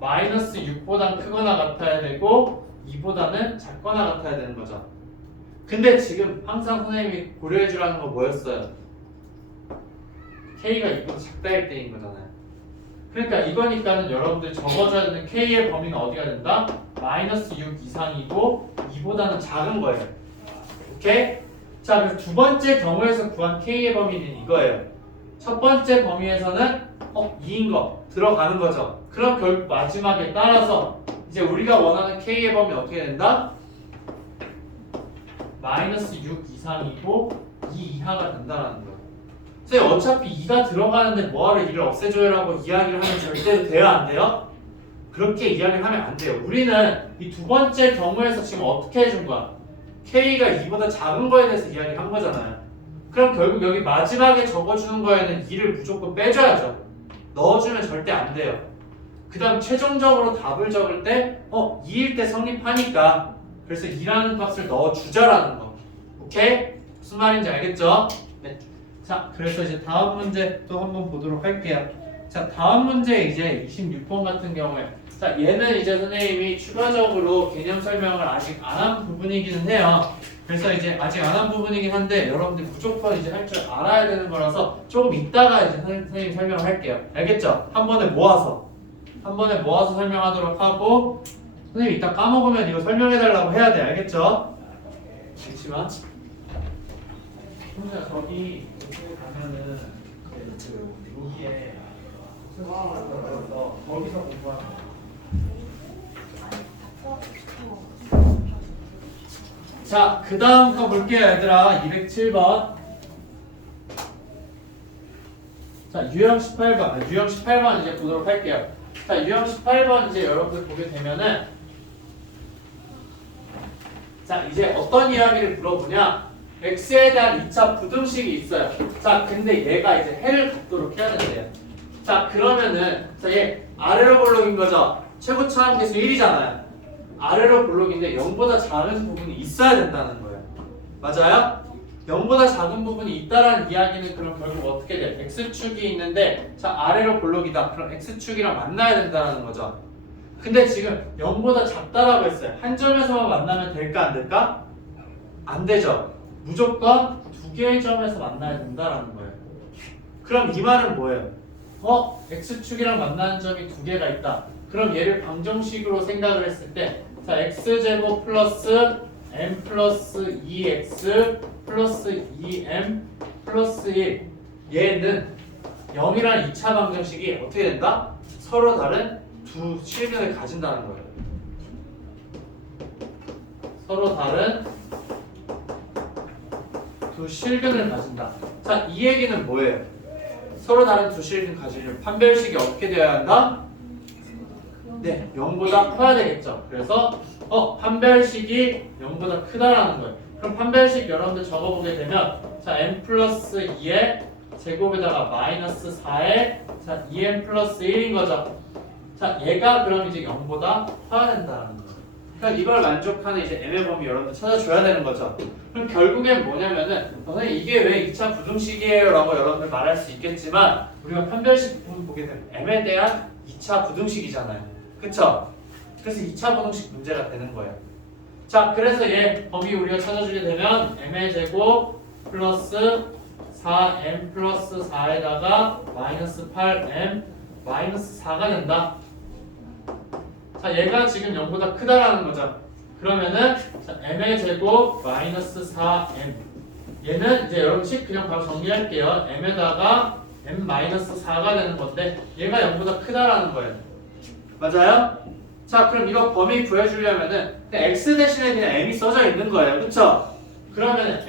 마이너스 6보다 크거나 같아야 되고 2보다는 작거나 같아야 되는 거죠. 근데 지금 항상 선생님이 고려해 주라는 거 뭐였어요? k가 2보다 작다일 때인 거잖아요. 그러니까 이거니까는 여러분들 적어줘야 되는 K의 범위는 어디가 된다? 마이너스 6 이상이고 2보다는 작은 거예요. 오케이? 자, 그래서 두 번째 경우에서 구한 K의 범위는 이거예요. 첫 번째 범위에서는 2인 거 들어가는 거죠. 그럼 결국 마지막에 따라서 이제 우리가 원하는 K의 범위 어떻게 된다? 마이너스 6 이상이고 2 이하가 된다는 거예요. 선생님 어차피 2가 들어가는데 뭐하러 2를 없애줘요라고 이야기를 하면 절대로 돼요 안 돼요? 그렇게 이야기를 하면 안 돼요. 우리는 이 두 번째 경우에서 지금 어떻게 해준 거야? K가 2보다 작은 거에 대해서 이야기를 한 거잖아요. 그럼 결국 여기 마지막에 적어주는 거에는 2를 무조건 빼줘야죠. 넣어주면 절대 안 돼요. 그 다음 최종적으로 답을 적을 때 2일 때 성립하니까 그래서 2라는 값을 넣어주자라는 거. 오케이? 무슨 말인지 알겠죠? 네. 자, 그래서 이제 다음 문제 또 한번 보도록 할게요. 자, 다음 문제 이제 26번 같은 경우에 자, 얘는 이제 선생님이 추가적으로 개념 설명을 아직 안 한 부분이기는 해요. 그래서 이제 아직 안 한 부분이긴 한데 여러분들 무조건 이제 할 줄 알아야 되는 거라서 조금 이따가 이제 선생님이 설명을 할게요. 알겠죠? 한 번에 모아서 설명하도록 하고 선생님 이따 까먹으면 이거 설명해달라고 해야 돼. 알겠죠? 잠시만. 혼자 저기 가면은 여기에 거기서 공부하는 거. 자, 그 다음 거 볼게요, 얘들아. 207번. 자, 유형 18번 이제 보도록 할게요. 자, 유형 18번 이제 여러분들 보게 되면은 자, 이제 어떤 이야기를 물어보냐? x에 대한 2차 부등식이 있어요. 자, 근데 얘가 이제 해를 갖도록 해야 된대요. 자, 그러면은 자, 얘 아래로 볼록인 거죠? 최고 차함계수 1이잖아요. 아래로 볼록인데 0보다 작은 부분이 있어야 된다는 거예요. 맞아요? 0보다 작은 부분이 있다라는 이야기는 그럼 결국 어떻게 돼? x축이 있는데 자, 아래로 볼록이다. 그럼 x축이랑 만나야 된다는 거죠. 근데 지금 0보다 작다라고 했어요. 한 점에서만 만나면 될까 안 될까? 안 되죠. 무조건 두 개의 점에서 만나야 된다라는 거예요. 그럼 이 말은 뭐예요? x축이랑 만나는 점이 두 개가 있다. 그럼 얘를 방정식으로 생각을 했을 때 자, x제곱 플러스 m 플러스 2x 플러스 2m 플러스 1 얘는 0이라는 2차 방정식이 어떻게 된다? 서로 다른 두 실근을 가진다는 거예요. 서로 다른 두 실근을 가진다. 자, 이 얘기는 뭐예요? 서로 다른 두 실근 가지려면 판별식이 어떻게 되어야 한다? 네, 0보다 커야 되겠죠. 그래서 판별식이 0보다 크다라는 거예요. 그럼 판별식 여러분들 적어보게 되면 자, m 플러스 2의 제곱에다가 마이너스 4의 자, 2m 플러스 1인 거죠. 자, 얘가 그럼 이제 0보다 커야 된다는 거예요. 그러니까 이걸 만족하는 이제 m의 범위 여러분들 찾아줘야 되는 거죠. 그럼 결국엔 뭐냐면은 선생님 이게 왜 2차 부등식이에요? 라고 여러분들 말할 수 있겠지만 우리가 판별식 부분 보게 되면 m에 대한 2차 부등식이잖아요. 그쵸? 그래서 2차 부등식 문제가 되는 거예요. 자, 그래서 얘 범위 우리가 찾아주게 되면 m의 제곱 플러스 4m 플러스 4에다가 마이너스 8m 마이너스 4가 된다. 자, 얘가 지금 0보다 크다라는 거죠. 그러면은 자, m의 제곱 마이너스 4m 얘는 이제 여러분씩 그냥 바로 정리할게요. m에다가 m 마이너스 4가 되는 건데 얘가 0보다 크다라는 거예요. 맞아요? 자, 그럼 이거 범위 구해주려면은 x 대신에 그냥 m이 써져 있는 거예요. 그쵸? 그러면은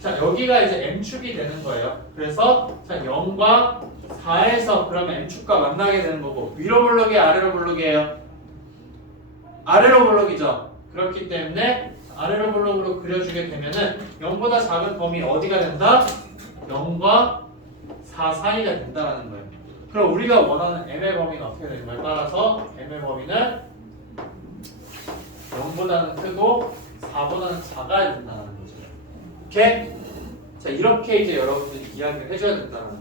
자, 여기가 이제 m축이 되는 거예요. 그래서 자, 0과 4에서 그러면 m축과 만나게 되는 거고 위로 볼록이에요? 아래로 볼록이에요? 아래로 볼록이죠. 그렇기 때문에 아래로 볼록으로 그려주게 되면은 0보다 작은 범위 어디가 된다? 0과 4 사이가 된다라는 거예요. 그럼 우리가 원하는 m의 범위는 어떻게 되는가에 따라서 m의 범위는 0보다는 크고 4보다는 작아야 된다는 거죠. 오케이? 자, 이렇게 이제 여러분들이 이야기를 해줘야 된다는 거.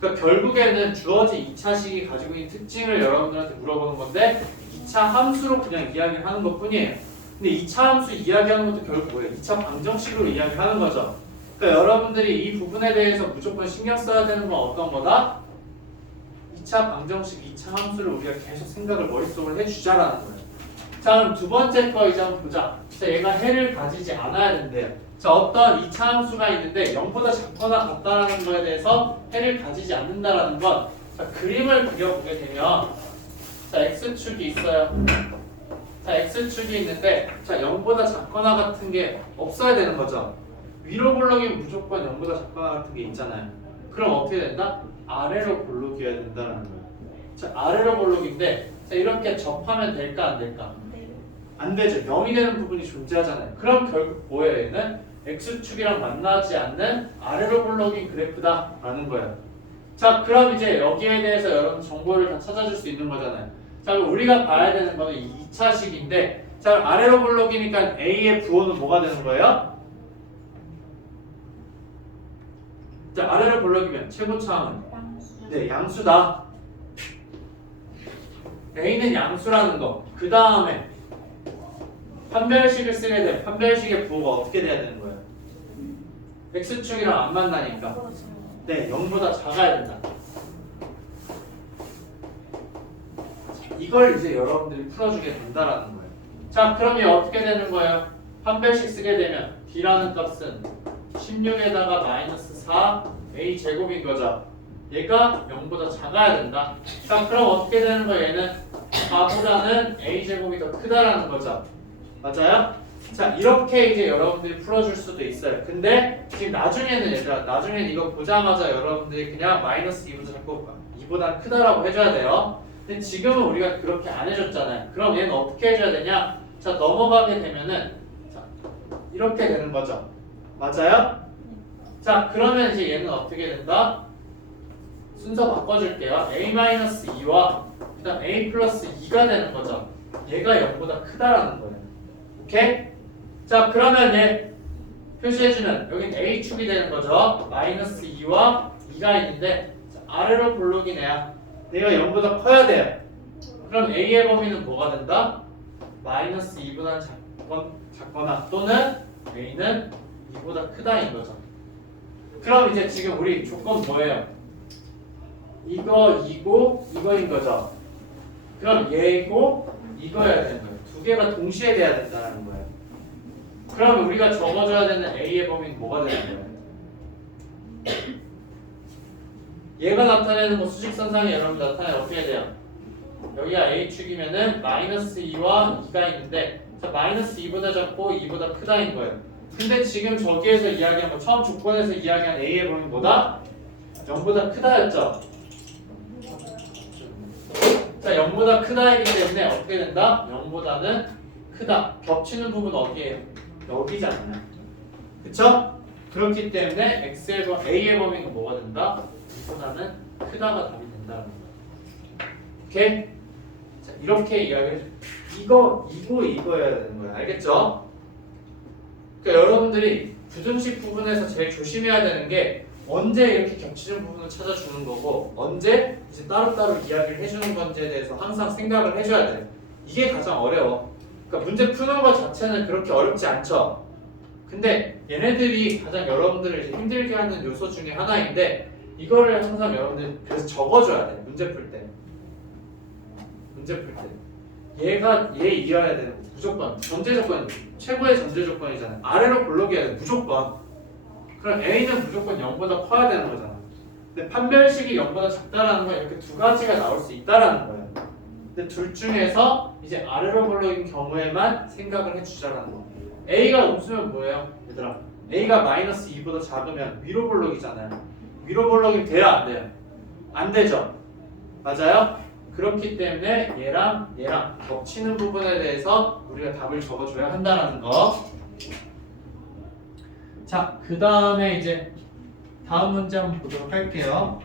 그러니까 결국에는 주어진 2차식이 가지고 있는 특징을 여러분들한테 물어보는 건데 2차 함수로 그냥 이야기를 하는 것 뿐이에요. 근데 2차 함수 이야기하는 것도 결국 뭐예요? 2차 방정식으로 이야기하는 거죠. 그러니까 여러분들이 이 부분에 대해서 무조건 신경 써야 되는 건 어떤 거다? 2차 방정식, 2차 함수를 우리가 계속 생각을 머릿속으로 해주자라는 거예요. 자, 그럼 두 번째 거 이제 한번 보자. 자, 얘가 해를 가지지 않아야 된대요. 자, 어떤 2차 함수가 있는데 0보다 작거나 같다라는 거에 대해서 해를 가지지 않는다라는 건, 자, 그림을 그려보게 되면, 자, x축이 있어요. 자, x축이 있는데, 자, 0보다 작거나 같은 게 없어야 되는 거죠. 위로 볼록이면 무조건 0보다 작거나 같은 게 있잖아요. 그럼 어떻게 된다? 아래로 볼록이어야 된다는 거예요. 자, 아래로 볼록인데, 자, 이렇게 접하면 될까 안 될까? 안 되죠. 0이 되는 부분이 존재하잖아요. 그럼 결국 뭐예요? 얘는 x축이랑 만나지 않는 아래로 볼록인 그래프다라는 거예요. 자, 그럼 이제 여기에 대해서 여러분 정보를 다 찾아줄 수 있는 거잖아요. 자, 그럼 우리가 봐야 되는 거는 2차식인데, 자, 아래로 볼록이니까 A의 부호는 뭐가 되는 거예요? 자, 아래로 볼록이면 최고차항은 네, 양수다. A는 양수라는 거. 그 다음에 판별식을 쓰게 되면 판별식의 부호가 어떻게 돼야 되는 거예요? x축이랑 안 만나니까 네, 0보다 작아야 된다. 이걸 이제 여러분들이 풀어주게 된다라는 거예요. 자, 그러면 어떻게 되는 거예요? 판별식 쓰게 되면 D라는 값은 16에다가 마이너스 4 A 제곱인 거죠. 얘가 0보다 작아야 된다. 자, 그럼 어떻게 되는 거예요? 얘는 4보다는 A 제곱이 더 크다라는 거죠. 맞아요? 자, 이렇게 이제 여러분들이 풀어줄 수도 있어요. 근데 지금 나중에는 얘들아, 나중에는 이거 보자마자 여러분들이 그냥 마이너스 2보다 자꾸 2보다 크다라고 해줘야 돼요. 근데 지금은 우리가 그렇게 안 해줬잖아요. 그럼 얘는 어떻게 해줘야 되냐? 자, 넘어가게 되면은 자, 이렇게 되는 거죠. 맞아요? 자, 그러면 이제 얘는 어떻게 된다? 순서 바꿔줄게요. A-2와 그 다음 A 플러스 2가 되는 거죠. 얘가 0보다 크다라는 거예요. 오케이? 자, 그러면 얘 표시해주면 여긴 A축이 되는 거죠. 마이너스 2와 2가 있는데 자, 아래로 볼록인 애야. 얘가 0보다 커야 돼요. 그럼 A의 범위는 뭐가 된다? 마이너스 2보다 작거나 또는 A는 2보다 크다인 거죠. 그럼 이제 지금 우리 조건 뭐예요? 이거, 이고, 이거인 거죠. 그럼 얘고, 이거여야 되는 거예요. 두 개가 동시에 돼야 된다는 거예요. 그럼 우리가 적어줘야 되는 A의 범위는 뭐가 되는 거예요? 얘가 나타내는 거 수직선상에 여러분 나타내면 어떻게 돼요? 여기가 A축이면은 마이너스 2와 2가 있는데 자, 마이너스 2보다 작고 2보다 크다인 거예요. 근데 지금 저기에서 이야기한 거 처음 조건에서 이야기한 A의 범위는 뭐다? 0보다 크다였죠? 자, 0보다 크다이기 때문에 어떻게 된다? 0보다는 크다. 겹치는 부분은 어디예요? 여기잖아요. 그쵸? 그렇기 때문에 A의 범위가 뭐가 된다? 2보다는 크다가 답이 된다는 거예요. 오케이? 자, 이렇게 이야기해줘. 이거여야 되는 거예요. 알겠죠? 그러니까 여러분들이 부등식 부분에서 제일 조심해야 되는 게 언제 이렇게 겹치는 부분을 찾아주는 거고 언제 이제 따로따로 이야기를 해주는 건지에 대해서 항상 생각을 해줘야 돼요. 이게 가장 어려워. 그러니까 문제 푸는 것 자체는 그렇게 어렵지 않죠. 근데 얘네들이 가장 여러분들을 이제 힘들게 하는 요소 중에 하나인데 이거를 항상 여러분들이 그래서 적어줘야 돼. 문제 풀 때. 얘가 얘 이어야 되는 거. 무조건 전제 조건 최고의 전제 조건이잖아요. 아래로 볼록이어야 돼. 무조건. 그럼 A는 무조건 0보다 커야 되는 거잖아. 근데 판별식이 0보다 작다라는 건 이렇게 두 가지가 나올 수 있다라는 거예요. 근데 둘 중에서 이제 아래로 볼록인 경우에만 생각을 해주자라는 거. A가 음수면 뭐예요? 얘들아, A가 마이너스 2보다 작으면 위로 볼록이잖아요. 위로 볼록이 돼요? 안 돼요? 안 되죠? 맞아요? 그렇기 때문에 얘랑 겹치는 부분에 대해서 우리가 답을 적어줘야 한다는 거. 자, 그 다음에 이제 다음 문제 한번 보도록 할게요.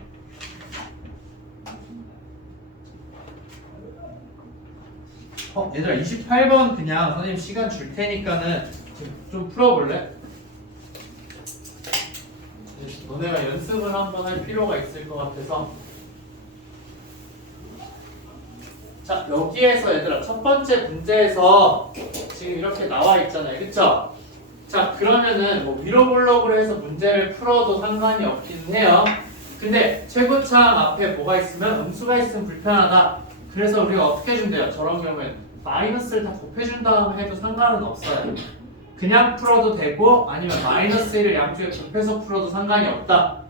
얘들아 28번 그냥 선생님 시간 줄 테니까는 좀 풀어볼래? 너네가 연습을 한번 할 필요가 있을 것 같아서. 자, 여기에서 얘들아 첫 번째 문제에서 지금 이렇게 나와 있잖아요. 그쵸? 자, 그러면은 뭐 위로 볼록으로 해서 문제를 풀어도 상관이 없긴 해요. 근데 최고창 앞에 뭐가 있으면 음수가 있으면 불편하다. 그래서 우리가 어떻게 해준대요? 저런 경우에는 마이너스를 다 곱해준 다음에 해도 상관은 없어요. 그냥 풀어도 되고 아니면 마이너스 1을 양쪽에 곱해서 풀어도 상관이 없다.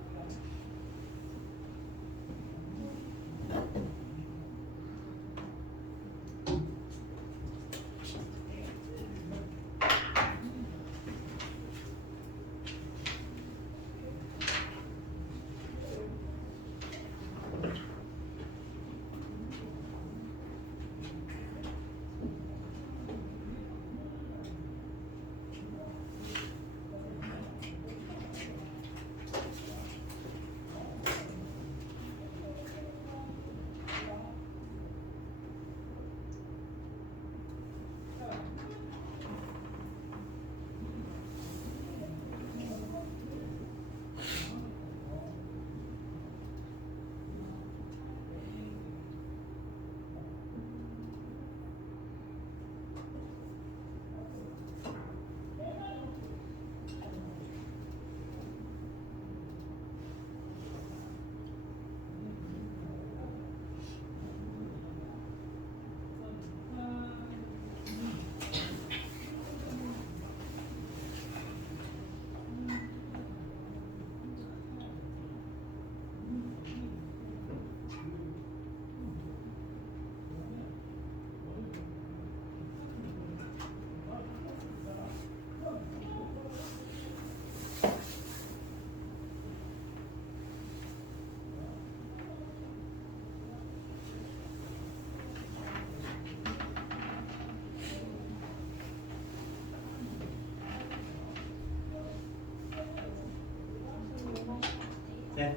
네.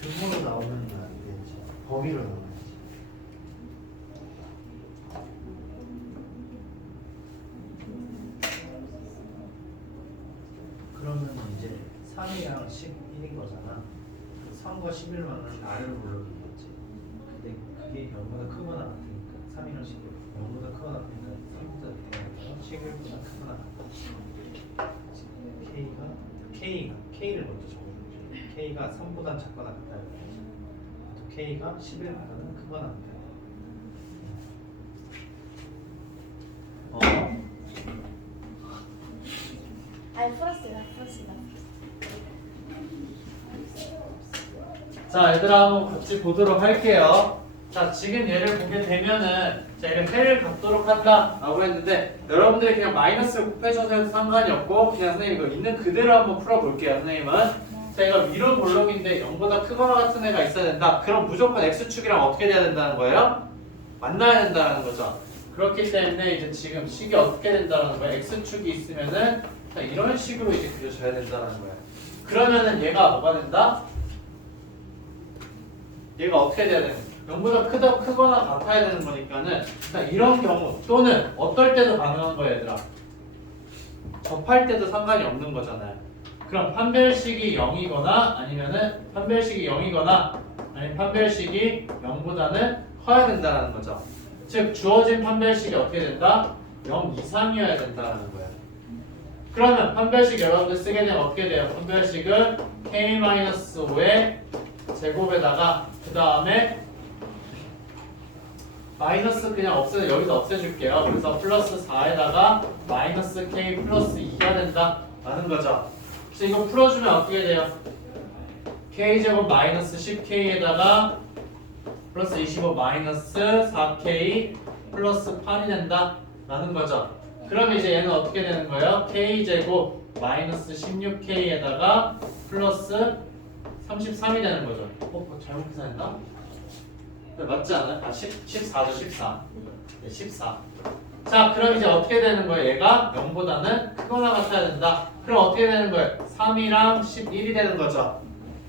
등으로 나오면 안 되지. 범위로 나와야지. 그러면 이제 3이랑 11인 거잖아. 3과 11만은 아래로 올려둔 거지. 근데 그게 0보다 크거나 같으니까 3이랑 11 0보다 크거나 같으니까 3보다 크거나 11보다 크거나 같다. K를 먼저 적어주죠. K가 3보다 작거나 같다. 또 K가 11보다는 크거나 같다. 풀었습니다. 자, 얘들아 한번 같이 보도록 할게요. 자, 지금 얘를 보게 되면은 자, 얘를 해를 갖도록 한다라고 했는데 여러분들이 그냥 마이너스를 곱해줘서 해도 상관이 없고 그냥 선생님 이거 있는 그대로 한번 풀어볼게요. 선생님은 자, 이거 미론 볼록인데 0보다 크거나 같은 애가 있어야 된다. 그럼 무조건 x축이랑 어떻게 돼야 된다는 거예요? 만나야 된다는 거죠. 그렇기 때문에 이제 지금 식이 어떻게 된다는 거야? x축이 있으면은 자, 이런 식으로 이제 그려져야 된다는 거야. 그러면은 얘가 뭐가 된다? 얘가 어떻게 돼야 되는 거야? 0보다 크거나 같아야 되는 거니까는 자, 이런 경우 또는 어떨 때도 가능한 거야 얘들아. 접할 때도 상관이 없는 거잖아요. 그럼 판별식이 0이거나 아니면은 판별식이 0이거나 아니면 판별식이 0보다는 커야 된다는 거죠. 즉 주어진 판별식이 어떻게 된다? 0 이상이어야 된다는 거예요. 그러면 판별식 여러분들 쓰게 되면 어떻게 돼요? 판별식은 k-5의 제곱에다가 그 다음에 마이너스 그냥 여기서 없애줄게요. 그래서 플러스 4에다가 마이너스 k 플러스 2가 된다 라는 거죠. 그래서 이거 풀어주면 어떻게 돼요? k제곱 마이너스 10k에다가 플러스 25 마이너스 4k 플러스 8이 된다 라는 거죠. 그럼 이제 얘는 어떻게 되는 거예요? k제곱 마이너스 16k에다가 플러스 33이 되는 거죠. 뭐 잘못 계산했나? 네, 맞지 않아요? 14죠 14. 네, 14. 자 그럼 이제 어떻게 되는 거예요? 얘가 0보다는 크거나 같아야 된다. 그럼 어떻게 되는 거예요? 3이랑 11이 되는 거죠.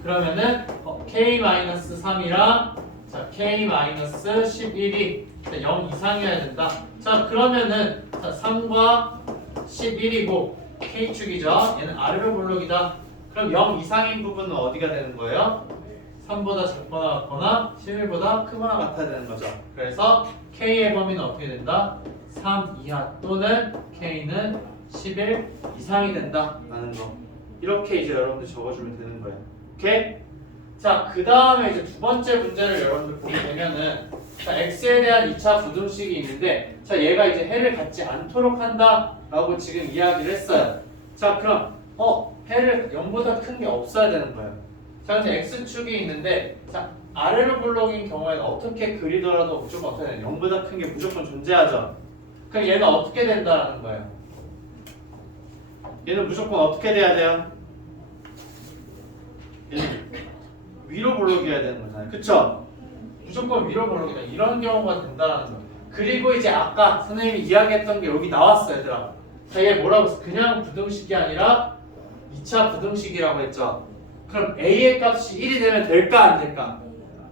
그러면은 k-3이랑 자 k-11이 0 이상이어야 된다. 자 그러면은 자 3과 11이고 k축이죠. 얘는 아래로 볼록이다. 그럼 0 이상인 부분은 어디가 되는 거예요? 3보다 작거나 같거나 11보다 크거나 같아야 되는 거죠. 그래서 k의 범위는 어떻게 된다? 3 이하 또는 k는 11 이상이 된다 라는 거. 이렇게 이제 여러분들 적어주면 되는 거예요. 오케이? 자, 그 다음에 이제 두 번째 문제를 여러분들 보게 되면은 자, x에 대한 2차 부등식이 있는데 자, 얘가 이제 해를 갖지 않도록 한다 라고 지금 이야기를 했어요. 자, 그럼 해를 0보다 큰 게 없어야 되는 거예요. 자, 근데 x축이 있는데 자, 아래로 블록인 경우에는 어떻게 그리더라도 무조건 어떻게 되냐? 0보다 큰 게 무조건 존재하죠. 그럼 얘는 어떻게 된다라는 거예요? 얘는 무조건 어떻게 돼야 돼요? 얘는 위로 블록이어야 되는 거잖아요. 그쵸? 무조건 위로 블록이다. 이런 경우가 된다라는 거예요. 그리고 이제 아까 선생님이 이야기했던 게 여기 나왔어 얘들아. 자, 얘 뭐라고 했어? 그냥 부등식이 아니라 2차 부등식이라고 했죠. 그럼 a의 값이 1이 되면 될까 안 될까?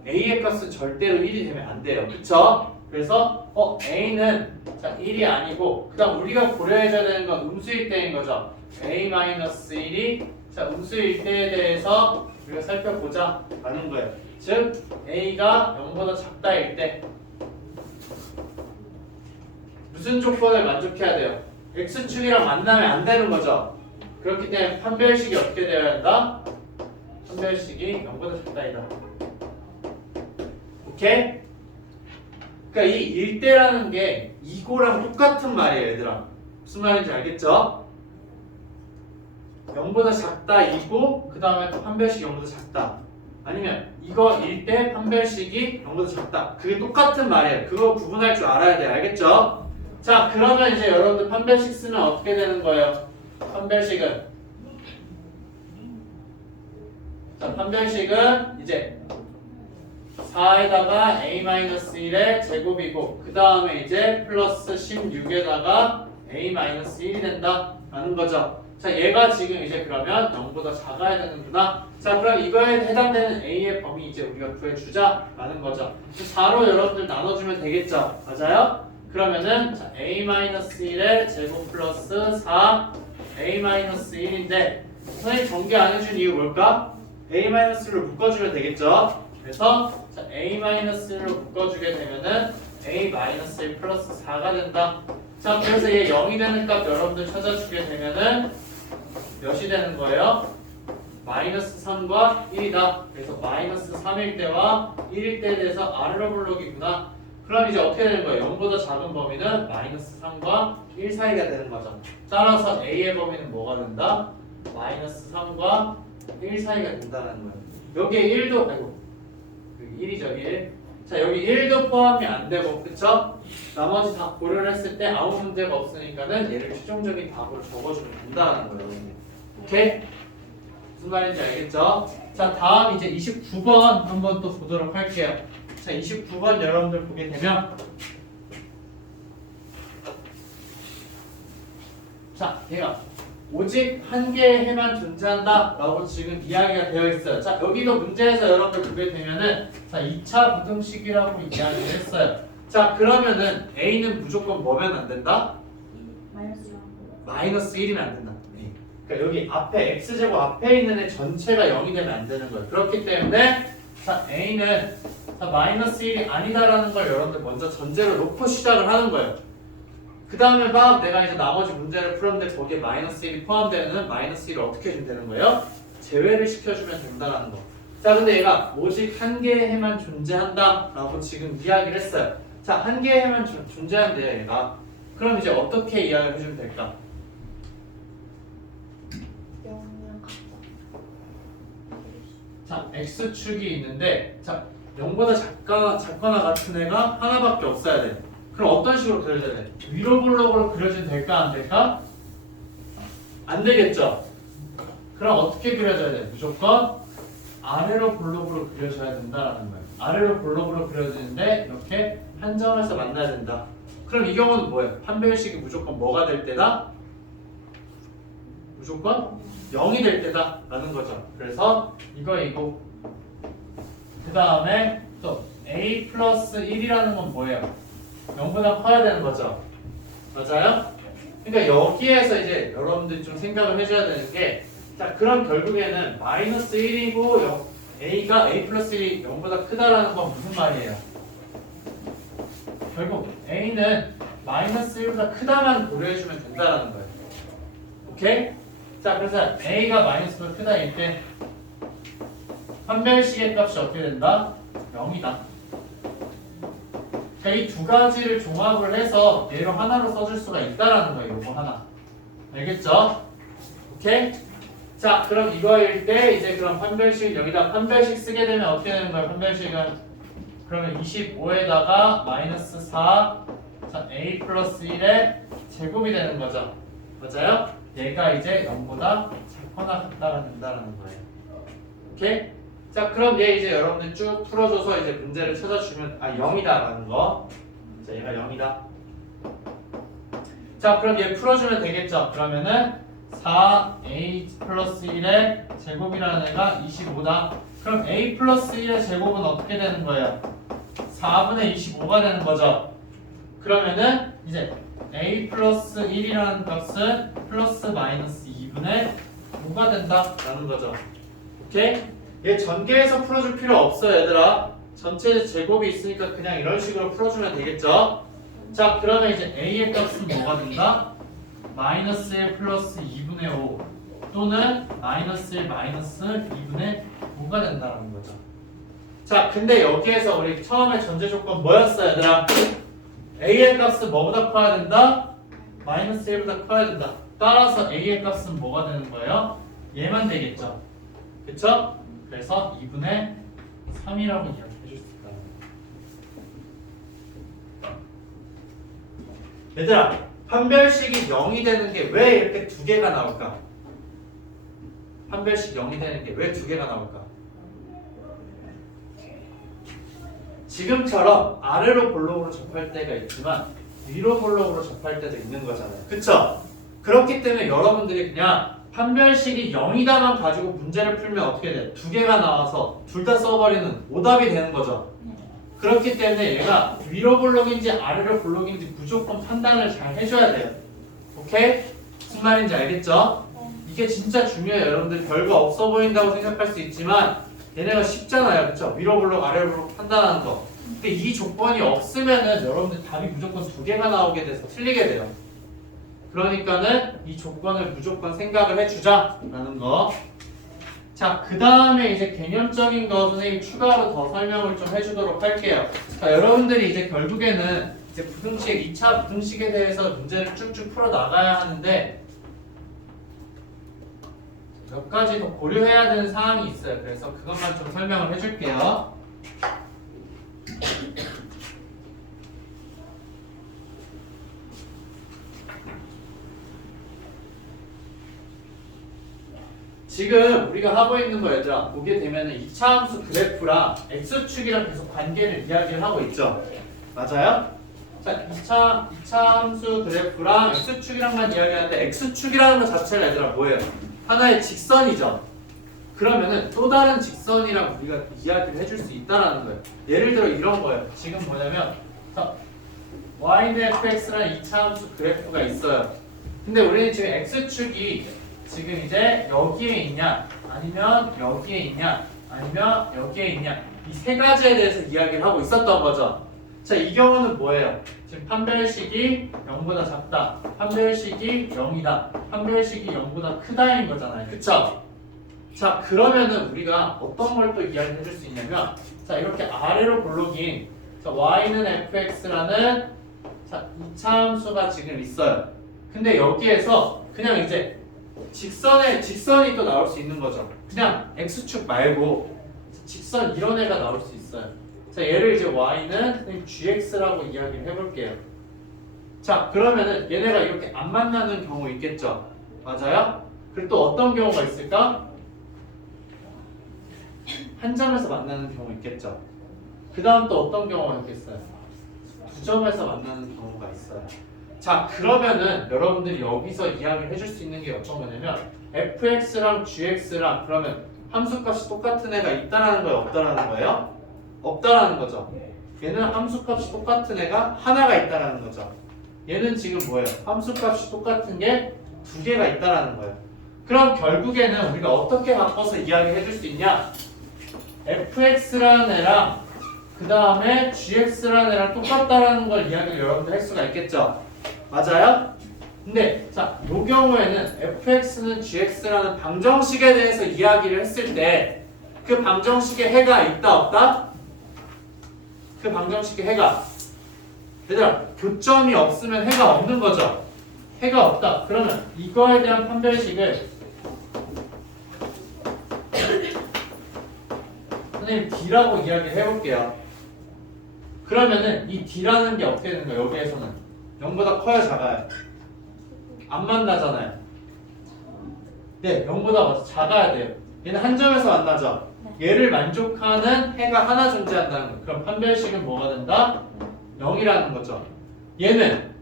a의 값은 절대로 1이 되면 안 돼요. 그쵸? 그래서 a는 자 1이 아니고 그다음 우리가 고려해줘야 되는 건 음수일 때인 거죠. a-1이 자 음수일 때에 대해서 우리가 살펴보자 라는 거예요. 즉 a가 0보다 작다일 때 무슨 조건을 만족해야 돼요? x축이랑 만나면 안 되는 거죠. 그렇기 때문에 판별식이 어떻게 되어야 한다? 판별식이 0보다 작다이다. 오케이? 그러니까 이 일대라는 게 이거랑 똑같은 말이에요 얘들아. 무슨 말인지 알겠죠? 0보다 작다 이고 그 다음에 또 판별식이 0보다 작다. 아니면 이거 일대 판별식이 0보다 작다. 그게 똑같은 말이에요. 그거 구분할 줄 알아야 돼요. 알겠죠? 자 그러면 이제 여러분들 판별식 쓰면 어떻게 되는 거예요? 판별식은 자 판별식은 이제 4에다가 a-1의 제곱이고 그 다음에 이제 플러스 16에다가 a-1이 된다 라는 거죠. 자 얘가 지금 이제 그러면 0보다 작아야 되는구나. 자 그럼 이거에 해당되는 a의 범위 이제 우리가 구해주자 라는 거죠. 4로 여러분들 나눠주면 되겠죠. 맞아요? 그러면은 자, a-1의 제곱 플러스 4 a-1인데 선생님 전개 안 해준 이유 뭘까? a-를 묶어주면 되겠죠. 그래서 자, a-로 묶어주게 되면은 a-1 플러스 4가 된다. 자 그래서 얘 0이 되는 값 여러분들 찾아주게 되면은 몇이 되는 거예요? 마이너스 3과 1이다. 그래서 마이너스 3일 때와 1일 때에 대해서 아래로 블록이구나. 그럼 이제 어떻게 되는 거예요? 0보다 작은 범위는 마이너스 3과 1 사이가 되는 거죠. 따라서 a의 범위는 뭐가 된다? 마이너스 3과 1 사이가 된다는 거예요. 여기에 1도 아이고 1이죠 1. 자 여기 1도 포함이 안 되고 그쵸? 나머지 다 고려를 했을 때 아무 문제가 없으니까는 얘를 최종적인 답으로 적어주면 된다는 거예요. 오케이? 무슨 말인지 알겠죠? 자 다음 이제 29번 한번 또 보도록 할게요. 자 29번 여러분들 보게 되면 얘가 오직 한 개의 해만 존재한다 라고 지금 이야기가 되어 있어요. 자, 여기도 문제에서 여러분들 보게 되면은 자, 2차 부등식이라고 이야기를 했어요. 자, 그러면은 A는 무조건 뭐면 안 된다? 마이너스 1. 마이너스 1이면 안 된다. 그러니까 여기 앞에 x제곱 앞에 있는 애 전체가 0이 되면 안 되는 거예요. 그렇기 때문에 자, A는 자, 마이너스 1이 아니다라는 걸 여러분들 먼저 전제로 놓고 시작을 하는 거예요. 그 다음에 막 내가 이제 나머지 문제를 풀었는데 거기에 마이너스 1이 포함되는 마이너스 1을 어떻게 해주면 되는 거예요? 제외를 시켜주면 된다는 거. 자, 근데 얘가 오직 한 개의 해만 존재한다 라고 지금 이야기를 했어요. 자, 한 개의 해만 존재한대요 얘가. 그럼 이제 어떻게 이야기를 해주면 될까? 0이랑 같다. 자, x축이 있는데 자, 0보다 작거나 같은 애가 하나밖에 없어야 돼. 그럼 어떤 식으로 그려져야 돼? 위로 블록으로 그려지면 될까 안 될까? 안 되겠죠? 그럼 어떻게 그려져야 돼? 무조건 아래로 블록으로 그려져야 된다라는 거예요. 아래로 블록으로 그려지는데 이렇게 한 점에서 만나야 된다. 그럼 이 경우는 뭐예요? 판별식이 무조건 뭐가 될 때다? 무조건 0이 될 때다 라는 거죠. 그래서 이거 그 다음에 또 a 플러스 1이라는 건 뭐예요? 0보다 커야 되는 거죠. 맞아요? 그러니까 여기에서 이제 여러분들이 좀 생각을 해줘야 되는 게 자, 그럼 결국에는 마이너스 1이고 a가 a 플러스 1이 0보다 크다라는 건 무슨 말이에요? 결국 a는 마이너스 1보다 크다만 고려해주면 된다라는 거예요. 오케이? 자, 그래서 a가 마이너스보다 크다 일 때 판별식의 값이 어떻게 된다? 0이다. 그러니까 이 두 가지를 종합을 해서 얘로 하나로 써줄 수가 있다라는 거예요. 이거 하나. 알겠죠? 오케이? 자, 그럼 이거일 때 이제 그럼 판별식 여기다 판별식 쓰게 되면 어떻게 되는 거예요? 판별식은 그러면 25에다가 마이너스 4 자, a 플러스 1의 제곱이 되는 거죠. 맞아요? 얘가 이제 0보다 작거나 같다가 된다는 거예요. 오케이? 자, 그럼 얘 이제 여러분들 쭉 풀어줘서 이제 문제를 찾아주면 0이다라는 거. 자, 얘가 0이다. 자, 그럼 얘 풀어주면 되겠죠. 그러면은 4a 플러스 1의 제곱이라는 애가 25다. 그럼 a 플러스 1의 제곱은 어떻게 되는 거예요? 4분의 25가 되는 거죠. 그러면은 이제 a 플러스 1이라는 값은 플러스 마이너스 2분의 5가 된다라는 거죠. 오케이? 얘 전개해서 풀어줄 필요 없어요, 얘들아. 전체 제곱이 있으니까 그냥 이런 식으로 풀어주면 되겠죠. 자, 그러면 이제 a의 값은 뭐가 된다? 마이너스 1 플러스 2분의 5 또는 마이너스 1 마이너스 2분의 5가 된다는 거죠. 자, 근데 여기에서 우리 처음에 전제 조건 뭐였어요, 얘들아? a의 값은 뭐보다 커야 된다? 마이너스 1보다 커야 된다. 따라서 a의 값은 뭐가 되는 거예요? 얘만 되겠죠. 그쵸? 그래서 2분의 3이라고 이야기해줄 수 있다. 얘들아, 판별식이 0이 되는 게 왜 이렇게 두 개가 나올까? 판별식 0이 되는 게 왜 두 개가 나올까? 지금처럼 아래로 볼록으로 접할 때가 있지만 위로 볼록으로 접할 때도 있는 거잖아요. 그쵸? 그렇기 때문에 여러분들이 그냥 판별식이 0이다만 가지고 문제를 풀면 어떻게 돼? 두 개가 나와서 둘 다 써버리는 오답이 되는 거죠. 그렇기 때문에 얘가 위로 볼록인지 아래로 볼록인지 무조건 판단을 잘 해줘야 돼요. 오케이? 무슨 말인지 알겠죠? 이게 진짜 중요해요. 여러분들 별거 없어 보인다고 생각할 수 있지만 얘네가 쉽잖아요. 그쵸? 위로 볼록 아래로 볼록 판단하는 거. 근데 이 조건이 없으면은 여러분들 답이 무조건 두 개가 나오게 돼서 틀리게 돼요. 그러니까는 이 조건을 무조건 생각을 해주자라는 거. 자, 그 다음에 이제 개념적인 거 선생님이 추가로 더 설명을 좀 해주도록 할게요. 자, 여러분들이 이제 결국에는 이제 부등식, 2차 부등식에 대해서 문제를 쭉쭉 풀어 나가야 하는데 몇 가지 더 고려해야 되는 사항이 있어요. 그래서 그것만 좀 설명을 해줄게요. 지금 우리가 하고 있는 거 얘들아 보게 되면은 2차 함수 그래프랑 x축이랑 계속 관계를 이야기를 하고 있죠. 맞아요? 자, 그러니까 2차 함수 그래프랑 x축이랑만 이야기하는데 x축이라는 것 자체가 얘들아 뭐예요? 하나의 직선이죠. 그러면은 또 다른 직선이랑 우리가 이야기를 해줄 수 있다라는 거예요. 예를 들어 이런 거예요. 지금 뭐냐면 자, y는 fx라는 2차 함수 그래프가 있어요. 근데 우리는 지금 x축이 지금 이제 여기에 있냐 아니면 여기에 있냐 아니면 여기에 있냐 이 세 가지에 대해서 이야기를 하고 있었던 거죠. 자, 이 경우는 뭐예요? 지금 판별식이 0보다 작다, 판별식이 0이다, 판별식이 0보다 크다인 거잖아요. 그쵸? 자, 그러면은 우리가 어떤 걸 또 이야기해 줄 수 있냐면 자, 이렇게 아래로 볼록인 자, y는 fx라는 자, 2차 함수가 지금 있어요. 근데 여기에서 그냥 이제 직선이 또 나올 수 있는 거죠. 그냥 x축 말고 직선 이런 애가 나올 수 있어요. 자, 얘를 이제 y는 선생님 gx라고 이야기를 해볼게요. 자, 그러면은 얘네가 이렇게 안 만나는 경우 있겠죠? 맞아요? 그리고 또 어떤 경우가 있을까? 한 점에서 만나는 경우 있겠죠? 그 다음 또 어떤 경우가 있겠어요? 두 점에서 만나는 경우가 있어요. 자, 그러면은 여러분들이 여기서 이야기를 해줄 수 있는 게 어떤 거냐면 fx랑 gx랑 그러면 함수값이 똑같은 애가 있다라는 거예요? 없다라는 거예요? 없다라는 거죠. 얘는 함수값이 똑같은 애가 하나가 있다라는 거죠. 얘는 지금 뭐예요? 함수값이 똑같은 게 두 개가 있다라는 거예요. 그럼 결국에는 우리가 어떻게 바꿔서 이야기해 줄 수 있냐? fx라는 애랑 그 다음에 gx라는 애랑 똑같다라는 걸 이야기를 여러분들 할 수가 있겠죠? 맞아요? 근데 자, 이 경우에는 fx는 gx라는 방정식에 대해서 이야기를 했을 때 그 방정식에 해가 있다 없다? 그 방정식에 해가 얘들아 교점이 없으면 해가 없는 거죠. 해가 없다. 그러면 이거에 대한 판별식을 선생님 D라고 이야기를 해볼게요. 그러면은 이 D라는 게 어떻게 되는 거예요? 여기에서는 0보다 커요 작아요? 안 만나잖아요. 네, 0보다 작아야 돼요. 얘는 한 점에서 만나죠. 얘를 만족하는 해가 하나 존재한다는 거예요. 그럼 판별식은 뭐가 된다? 0이라는 거죠. 얘는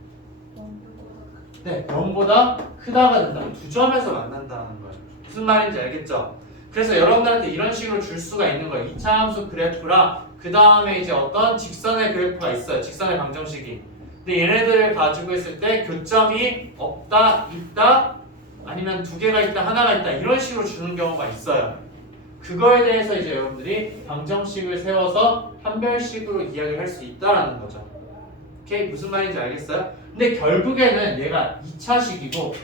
네, 0보다 크다가 된다. 두 점에서 만난다는 거예요. 무슨 말인지 알겠죠? 그래서 여러분들한테 이런 식으로 줄 수가 있는 거예요. 2차 함수 그래프랑 그 다음에 이제 어떤 직선의 그래프가 있어요. 직선의 방정식이. 근데 얘네들을 가지고 있을 때 교점이 없다, 있다, 아니면 두 개가 있다, 하나가 있다 이런 식으로 주는 경우가 있어요. 그거에 대해서 이제 여러분들이 방정식을 세워서 판별식으로 이야기를 할 수 있다라는 거죠. 오케이? 무슨 말인지 알겠어요? 근데 결국에는 얘가 2차식이고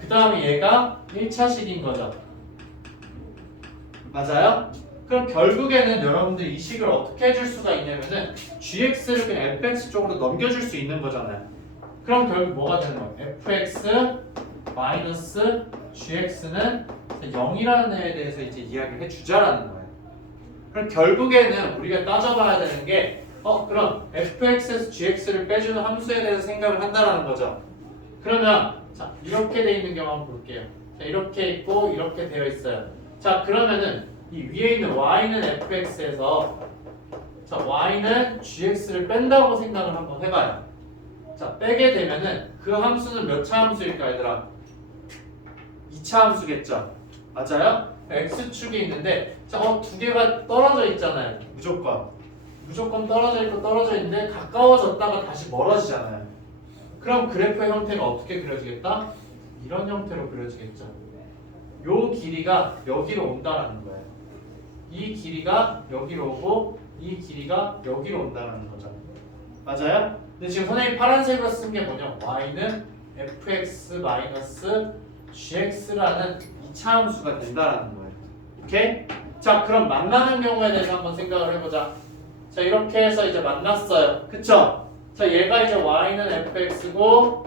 그 다음에 얘가 1차식인 거죠. 맞아요? 그럼 결국에는 여러분들이 이 식을 어떻게 해줄 수가 있냐면은 gx를 그냥 fx 쪽으로 넘겨줄 수 있는 거잖아요. 그럼 결국 뭐가 되는 거예요? fx 마이너스 gx는 0이라는 애에 대해서 이제 이야기를 해주자라는 거예요. 그럼 결국에는 우리가 따져봐야 되는 게 그럼 fx에서 gx를 빼주는 함수에 대해서 생각을 한다라는 거죠. 그러면 자 이렇게 돼 있는 경우 한번 볼게요. 자 이렇게 있고 이렇게 되어 있어요. 자 그러면은 이 위에 있는 y는 fx에서 자 y는 gx를 뺀다고 생각을 한번 해봐요. 자 빼게 되면은 그 함수는 몇 차 함수일까 얘들아? 2차 함수겠죠. 맞아요? x축이 있는데 두 개가 떨어져 있잖아요. 무조건 떨어져 있고 떨어져 있는데 가까워졌다가 다시 멀어지잖아요. 그럼 그래프의 형태가 어떻게 그려지겠다? 이런 형태로 그려지겠죠. 요 길이가 여기로 온다라는 거예요. 이 길이가 여기로 오고 이 길이가 여기로 온다라는 거죠. 맞아요? 근데 지금 선생님이 파란색으로 쓴 게 뭐냐? y는 fx gx라는 2차 함수가 된다라는 거예요. 오케이? 자 그럼 만나는 경우에 대해서 한번 생각을 해보자. 자 이렇게 해서 이제 만났어요. 그쵸? 자 얘가 이제 y는 fx고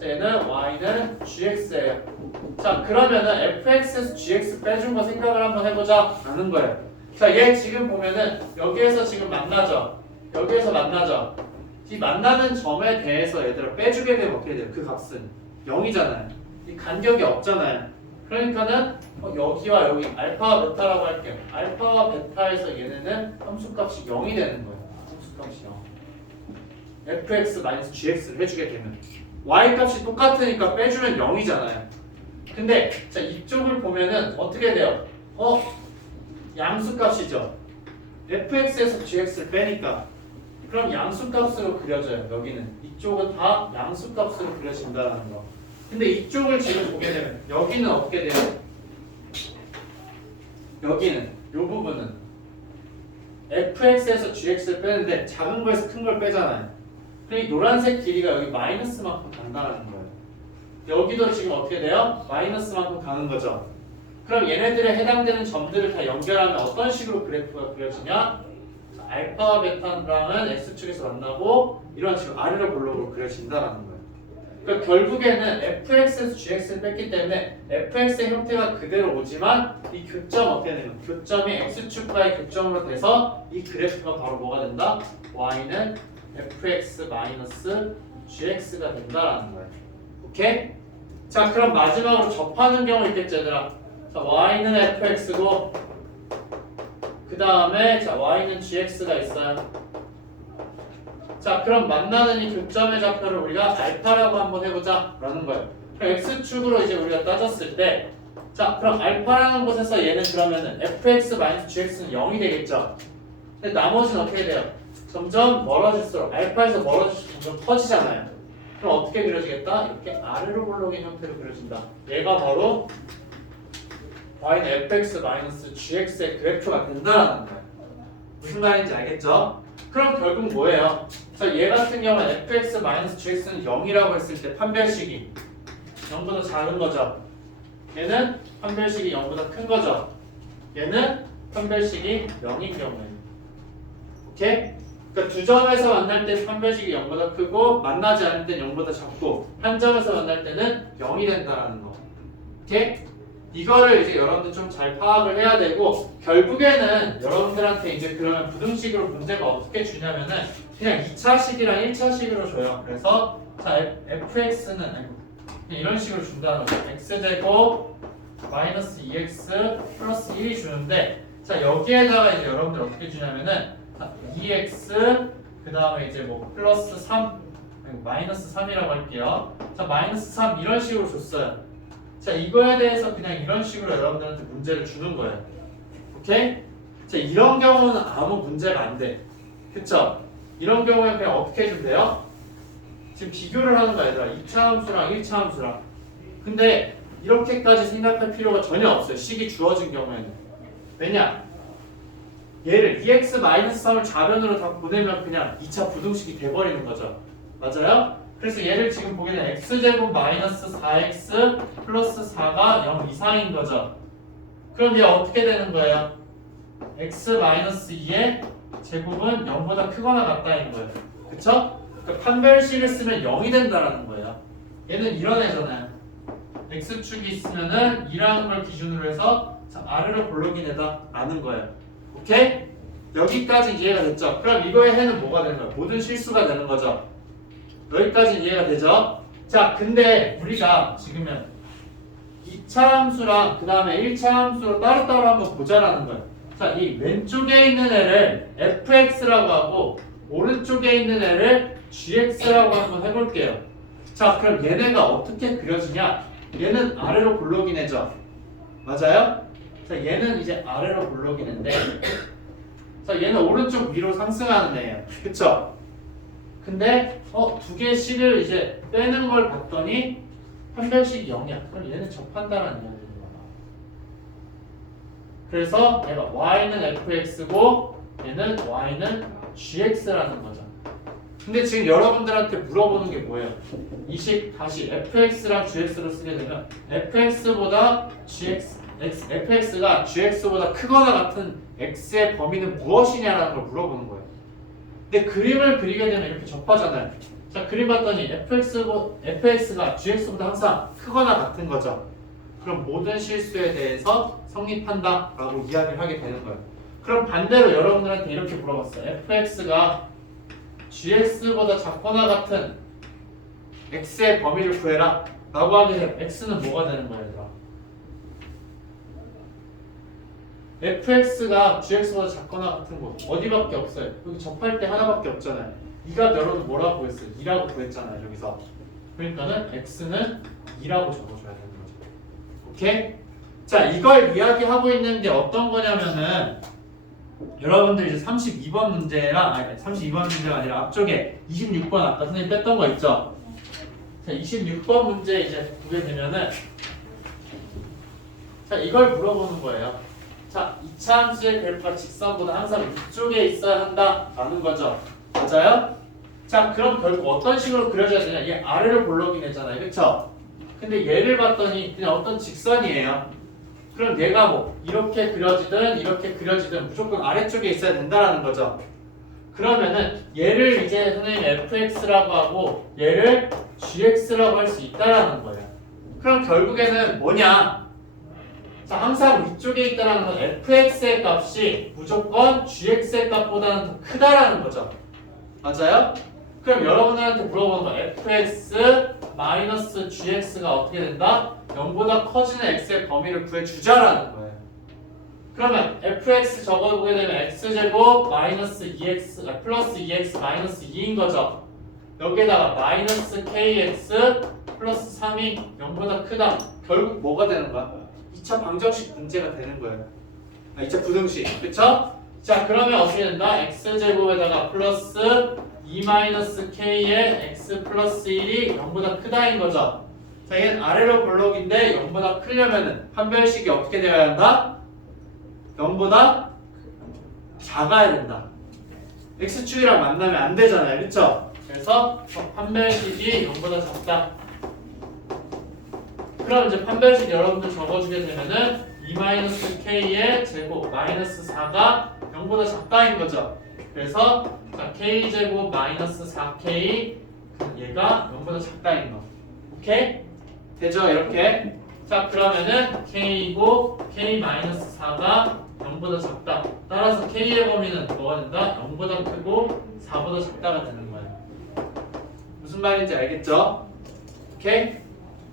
자 얘는 y는 gx예요. 자 그러면은 fx에서 gx 빼준 거 생각을 한번 해보자 라는 거예요. 자 얘 지금 보면은 여기에서 지금 만나죠. 여기에서 만나죠. 이 만나는 점에 대해서 얘들아 빼주게 되면 어떻게 돼요? 그 값은 0이잖아요. 이 간격이 없잖아요. 그러니까는 여기와 여기 알파와 베타라고 할게요. 알파와 베타에서 얘네는 함수값이 0이 되는 거예요. 함수값이 0. fx-gx를 해주게 되면 y값이 똑같으니까 빼주면 0이잖아요. 근데 자 이쪽을 보면은 어떻게 돼요? 양수값이죠. fx에서 gx를 빼니까 그럼 양수값으로 그려져요. 여기는 이쪽은 다 양수값으로 그려진다는 거. 근데 이쪽을 지금 보게 되면 여기는 어떻게 돼요? 여기는 이 부분은 fx에서 gx를 빼는데 작은 거에서 큰 걸 빼잖아요. 그럼 이 노란색 길이가 여기 마이너스만큼 간다는 거예요. 여기도 지금 어떻게 돼요? 마이너스만큼 가는 거죠. 그럼 얘네들에 해당되는 점들을 다 연결하면 어떤 식으로 그래프가 그려지냐? 자, 알파와 베타랑은 x축에서 만나고 이런 식으로 아래로 볼록으로 그려진다는 거예요. 그러니까 결국에는 fx에서 gx를 뺐기 때문에 fx의 형태가 그대로 오지만 이 교점 어떻게 되냐면 교점이 x축과의 교점으로 돼서 이 그래프가 바로 뭐가 된다? y는 fx-gx가 된다라는 거예요. 오케이? 자 그럼 마지막으로 접하는 경우 있겠지 얘들아. 자 y는 fx고 그 다음에 자 y는 gx가 있어요. 자 그럼 만나는 이 교점의 좌표를 우리가 알파라고 한번 해보자 라는 거예요. 그럼 x축으로 이제 우리가 따졌을 때 자 그럼 알파라는 곳에서 얘는 그러면은 fx-gx는 0이 되겠죠. 근데 나머지는 어떻게 돼요? 점점 멀어질수록 알파에서 멀어질수록 점점 커지잖아요. 그럼 어떻게 그려지겠다? 이렇게 아래로 볼록인 형태로 그려진다. 얘가 바로 y는 fx-gx의 그래프가 된다는 거예요. 무슨 말인지 알겠죠? 그럼 결국 뭐예요? 자, 얘 같은 경우는 fx-gx는 0이라고 했을 때 판별식이 0보다 작은 거죠. 얘는 판별식이 0보다 큰 거죠. 얘는 판별식이 0인 경우에는. 오케이? 그러니까 두 점에서 만날 때 판별식이 0보다 크고 만나지 않을 때 0보다 작고 한 점에서 만날 때는 0이 된다는 거. 오케이? 이거를 이제 여러분들 좀 잘 파악을 해야 되고 결국에는 여러분들한테 이제 그러면 부등식으로 문제가 어떻게 주냐면은 그냥 2차식이랑 1차식으로 줘요. 그래서 자 fx는 그냥 이런 식으로 준다는 거죠. x제곱 마이너스 2x 플러스 1이 주는데 자 여기에다가 이제 여러분들 어떻게 주냐면은 2x 그 다음에 이제 뭐 플러스 3 마이너스 3이라고 할게요. 자 마이너스 3 이런 식으로 줬어요. 자 이거에 대해서 그냥 이런 식으로 여러분들한테 문제를 주는 거예요. 오케이? 자 이런 경우는 아무 문제가 안 돼. 그쵸? 이런 경우에 그냥 어떻게 해주면 돼요? 지금 비교를 하는 거야 얘들아. 2차 함수랑 1차 함수랑. 근데 이렇게까지 생각할 필요가 전혀 없어요. 식이 주어진 경우에는. 왜냐? 얘를 2x-3을 좌변으로 다 보내면 그냥 2차 부등식이 돼버리는 거죠. 맞아요? 그래서 얘를 지금 보게 되면 x제곱 마이너스 4x 플러스 4가 0 이상인 거죠. 그럼 얘 어떻게 되는 거예요? x 마이너스 2의 제곱은 0보다 크거나 같다인 거예요. 그쵸? 그러니까 판별식을 쓰면 0이 된다라는 거예요. 얘는 이런 애잖아요. x축이 있으면은 2라는 걸 기준으로 해서 자, 아래로 볼록인 애다 라는 거예요. 오케이? 여기까지 이해가 됐죠? 그럼 이거의 해는 뭐가 되는 거예요? 모든 실수가 되는 거죠. 여기까지 이해가 되죠? 자, 근데 우리가 지금은 2차 함수랑 그 다음에 1차 함수로 따로따로 한번 보자라는 거예요. 자, 이 왼쪽에 있는 애를 fx라고 하고 오른쪽에 있는 애를 gx라고 한번 해볼게요. 자, 그럼 얘네가 어떻게 그려지냐? 얘는 아래로 볼록인 애죠. 맞아요? 자, 얘는 이제 아래로 볼록인 애인데 자, 얘는 오른쪽 위로 상승하는 애예요. 그쵸? 근데 두 개의 식을 이제 빼는 걸 봤더니 판별식이 0이야. 그럼 얘는 접한다라는 이야기인 거야. 그래서 얘가 y는 fx고 얘는 y는 gx라는 거죠. 근데 지금 여러분들한테 물어보는 게 뭐예요? 이 식 다시 fx랑 gx로 쓰게 되면 fx가 gx보다 크거나 같은 x의 범위는 무엇이냐라는 걸 물어보는 거예요. 근데 그림을 그리게 되면 이렇게 접하잖아요. 자, 그림 봤더니 fx가 gx보다 항상 크거나 같은 거죠. 그럼 모든 실수에 대해서 성립한다 라고 이야기를 하게 되는 거예요. 그럼 반대로 여러분들한테 이렇게 물어봤어요. fx가 gx보다 작거나 같은 x의 범위를 구해라 라고 하게 되면 x는 뭐가 되는 거예요, 얘들아? fx가 gx보다 작거나 같은 곳 어디밖에 없어요. 여기 접할 때 하나밖에 없잖아요. 이 값 여러분 뭐라고 구했어요? 2라고 구했잖아요. 여기서. 그러니까는 x는 2라고 적어줘야 되는 거죠. 오케이? 자, 이걸 이야기하고 있는 게 어떤 거냐면은 여러분들 이제 32번 문제랑 아니 32번 문제가 아니라 앞쪽에 26번 아까 선생님 뺐던 거 있죠? 자, 26번 문제 이제 보게 되면은 자, 이걸 물어보는 거예요. 자, 이차 함수의 그래프가 직선보다 항상 위쪽에 있어야 한다라는 거죠. 맞아요? 자, 그럼 결국 어떤 식으로 그려져야 되냐? 얘 아래로 볼록이 내잖아요. 그쵸? 근데 얘를 봤더니 그냥 어떤 직선이에요. 그럼 얘가 뭐 이렇게 그려지든 이렇게 그려지든 무조건 아래쪽에 있어야 된다라는 거죠. 그러면은 얘를 이제 선생님 fx라고 하고 얘를 gx라고 할 수 있다라는 거예요. 그럼 결국에는 뭐냐? 자, 항상 위쪽에 있다라는 건 fx의 값이 무조건 gx의 값보다는 더 크다라는 거죠. 맞아요? 그럼 여러분들한테 물어보는 거 fx 마이너스 gx가 어떻게 된다? 0보다 커지는 x의 범위를 구해주자라는 거예요. 그러면 fx 적어보게 되면 x제곱 마이너스 2x 플러스 2x 마이너스 2인 거죠. 여기에다가 마이너스 kx 플러스 3이 0보다 크다. 결국 뭐가 되는 거야? 2차 방정식 문제가 되는 거예요. 2차 부등식. 그쵸? 자, 그러면 어떻게 된다? x제곱에다가 플러스 2-k의 x 플러스 1이 0보다 크다인 거죠. 자, 얘는 아래로 볼록인데 0보다 크려면은 판별식이 어떻게 되어야 한다? 0보다 작아야 된다. x축이랑 만나면 안 되잖아요. 그쵸? 그래서 판별식이 0보다 작다. 그럼 이제 판별식 여러분들 적어주게 되면은 2-k의 제곱 마이너스 4가 0보다 작다인 거죠. 그래서 자, k제곱 마이너스 4k 얘가 0보다 작다인 거. 오케이? 되죠? 이렇게. 자, 그러면은 k이고 k 마이너스 4가 0보다 작다. 따라서 k의 범위는 뭐가 된다? 0보다 크고 4보다 작다가 되는 거예요. 무슨 말인지 알겠죠? 오케이?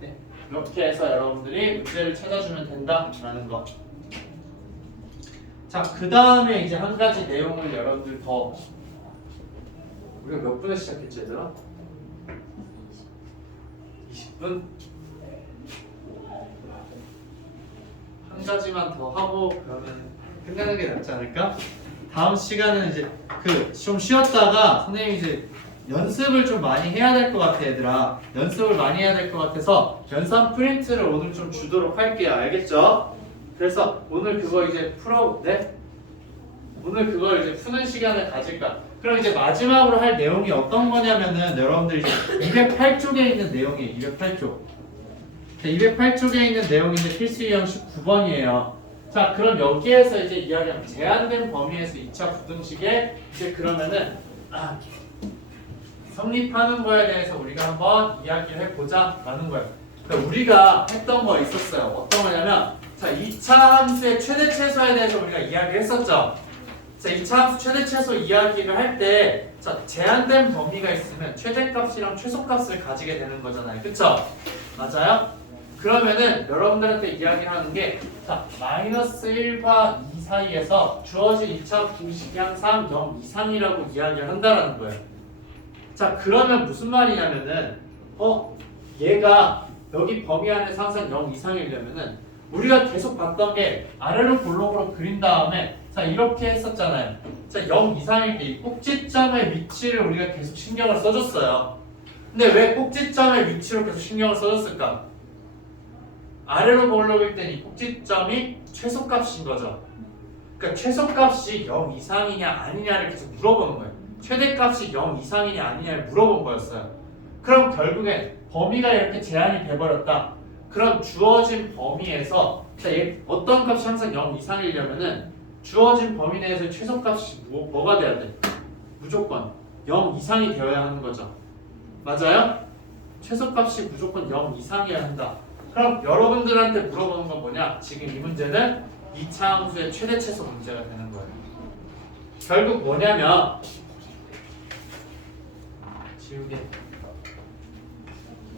네. 이렇게 해서 여러분들이 문제를 찾아주면 된다라는 거. 자, 그 다음에 이제 한 가지 내용을 여러분들 더 우리가 몇 분에 시작했지 얘들아? 20분? 한 가지만 더 하고 그러면 끝나는 게 낫지 않을까? 다음 시간은 이제 좀 쉬었다가 선생님이 이제 연습을 좀 많이 해야 될 것 같아 얘들아. 연습을 많이 해야 될 것 같아서 연산 프린트를 오늘 좀 주도록 할게요. 알겠죠? 그래서 오늘 그거 이제 오늘 그걸 이제 푸는 시간을 가질까? 그럼 이제 마지막으로 할 내용이 어떤 거냐면은 여러분들 이제 208쪽에 있는 내용이 208쪽. 208쪽에 있는 내용인데 필수 유형 19번이에요. 자, 그럼 여기에서 이제 이야기하면 제한된 범위에서 2차 부등식에 이제 그러면은 성립하는 거에 대해서 우리가 한번 이야기를 해보자 라는 거예요. 그러니까 우리가 했던 거 있었어요. 어떤 거냐면 자, 2차 함수의 최대 최소에 대해서 우리가 이야기를 했었죠. 자, 2차 함수 최대 최소 이야기를 할 때 자, 제한된 범위가 있으면 최대값이랑 최소값을 가지게 되는 거잖아요. 그쵸? 맞아요? 그러면은 여러분들한테 이야기를 하는 게 자, 마이너스 1과 2 사이에서 주어진 2차 부등식이 항상 0 이상이라고 이야기를 한다는 거예요. 자, 그러면 무슨 말이냐면은 얘가 여기 범위 안에서 항상 0 이상이려면은 우리가 계속 봤던 게 아래로 볼록으로 그린 다음에 자, 이렇게 했었잖아요. 자, 0 이상일 때 이 꼭지점의 위치를 우리가 계속 신경을 써줬어요. 근데 왜 꼭지점의 위치로 계속 신경을 써줬을까? 아래로 볼록일 땐 이 꼭지점이 최소값인 거죠. 그러니까 최소값이 0 이상이냐 아니냐를 계속 물어보는 거예요. 최대값이 0 이상이냐 아니냐를 물어본 거였어요. 그럼 결국엔 범위가 이렇게 제한이 돼버렸다. 그럼 주어진 범위에서 자, 어떤 값이 항상 0 이상이려면은 주어진 범위 내에서 최소값이 뭐가 돼야 돼? 무조건 0 이상이 되어야 하는 거죠. 맞아요? 최소값이 무조건 0 이상이어야 한다. 그럼 여러분들한테 물어보는 건 뭐냐? 지금 이 문제는 2차 함수의 최대 최소 문제가 되는 거예요. 결국 뭐냐면 지우개.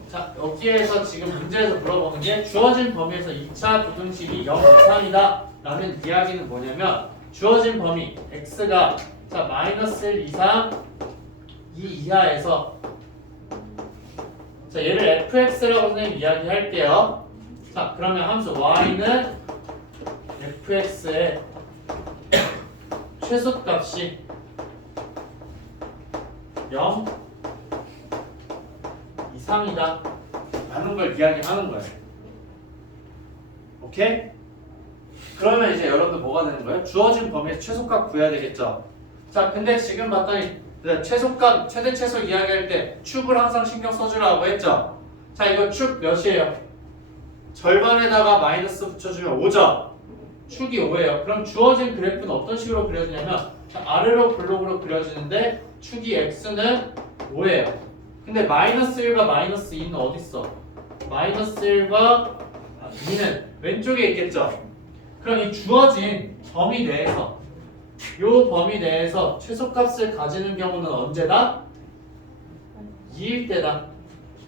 자, 여기에서 지금 문제에서 물어보는 게 주어진 범위에서 2차 부등식이 0 이상이다 라는 이야기는 뭐냐면 주어진 범위 x가 자 마이너스 1 이상 2 이하에서 자 얘를 fx라고 선생님 이야기할게요. 자 그러면 함수 y는 fx의 최소값이 0 이상이다 라는 걸 이야기하는 거예요. 오케이? 그러면 이제 여러분들 뭐가 되는 거예요? 주어진 범위에서 최소값 구해야 되겠죠? 자 근데 지금 봤더니 최소값, 최대 최소 이야기할 때 축을 항상 신경 써주라고 했죠? 자 이거 축 몇이에요? 절반에다가 마이너스 붙여주면 5죠? 축이 5예요. 그럼 주어진 그래프는 어떤 식으로 그려지냐면 자, 아래로 블록으로 그려지는데 축이 x는 5예요. 근데 마이너스 1과 마이너스 2는 어디 있어? 마이너스 1과 2는 왼쪽에 있겠죠? 그럼 이 주어진 범위 내에서 요 범위 내에서 최소값을 가지는 경우는 언제다? 2일 때다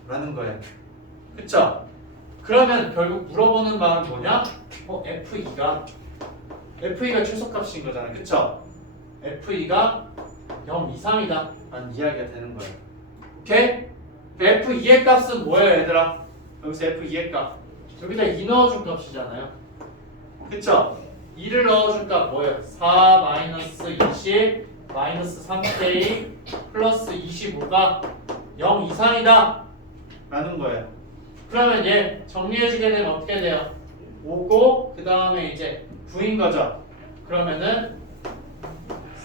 라는 거예요. 그쵸? 그러면 결국 물어보는 바는 뭐냐? F2가 최소값인 거잖아요. 그쵸? F2가 0 이상이다 라는 이야기가 되는 거예요. 오케이? F2의 값은 뭐예요 얘들아? 여기서 F2의 값 여기다 2 넣어준 값이잖아요. 그쵸? 2를 넣어준 값 뭐예요? 4 마이너스 20 마이너스 3k 플러스 25가 0 이상이다 라는 거예요. 그러면 얘 정리해주게 되면 어떻게 돼요? 5고 그 다음에 이제 9인 거죠. 그러면은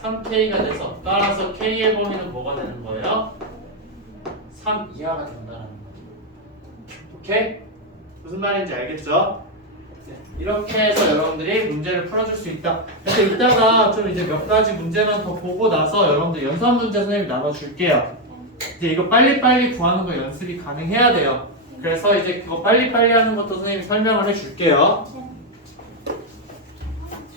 3k가 돼서 따라서 k의 범위는 뭐가 되는 거예요? 3 이하가 된다는 거예요. 오케이? 무슨 말인지 알겠죠? 이렇게 해서 여러분들이 문제를 풀어줄 수 있다. 그래서 이따가 좀 이제 몇 가지 문제만 더 보고 나서 여러분들 연산 문제 선생님이 나눠줄게요. 이제 이거 빨리빨리 구하는 거 연습이 가능해야 돼요. 그래서 이제 그거 빨리빨리 하는 것도 선생님이 설명을 해줄게요.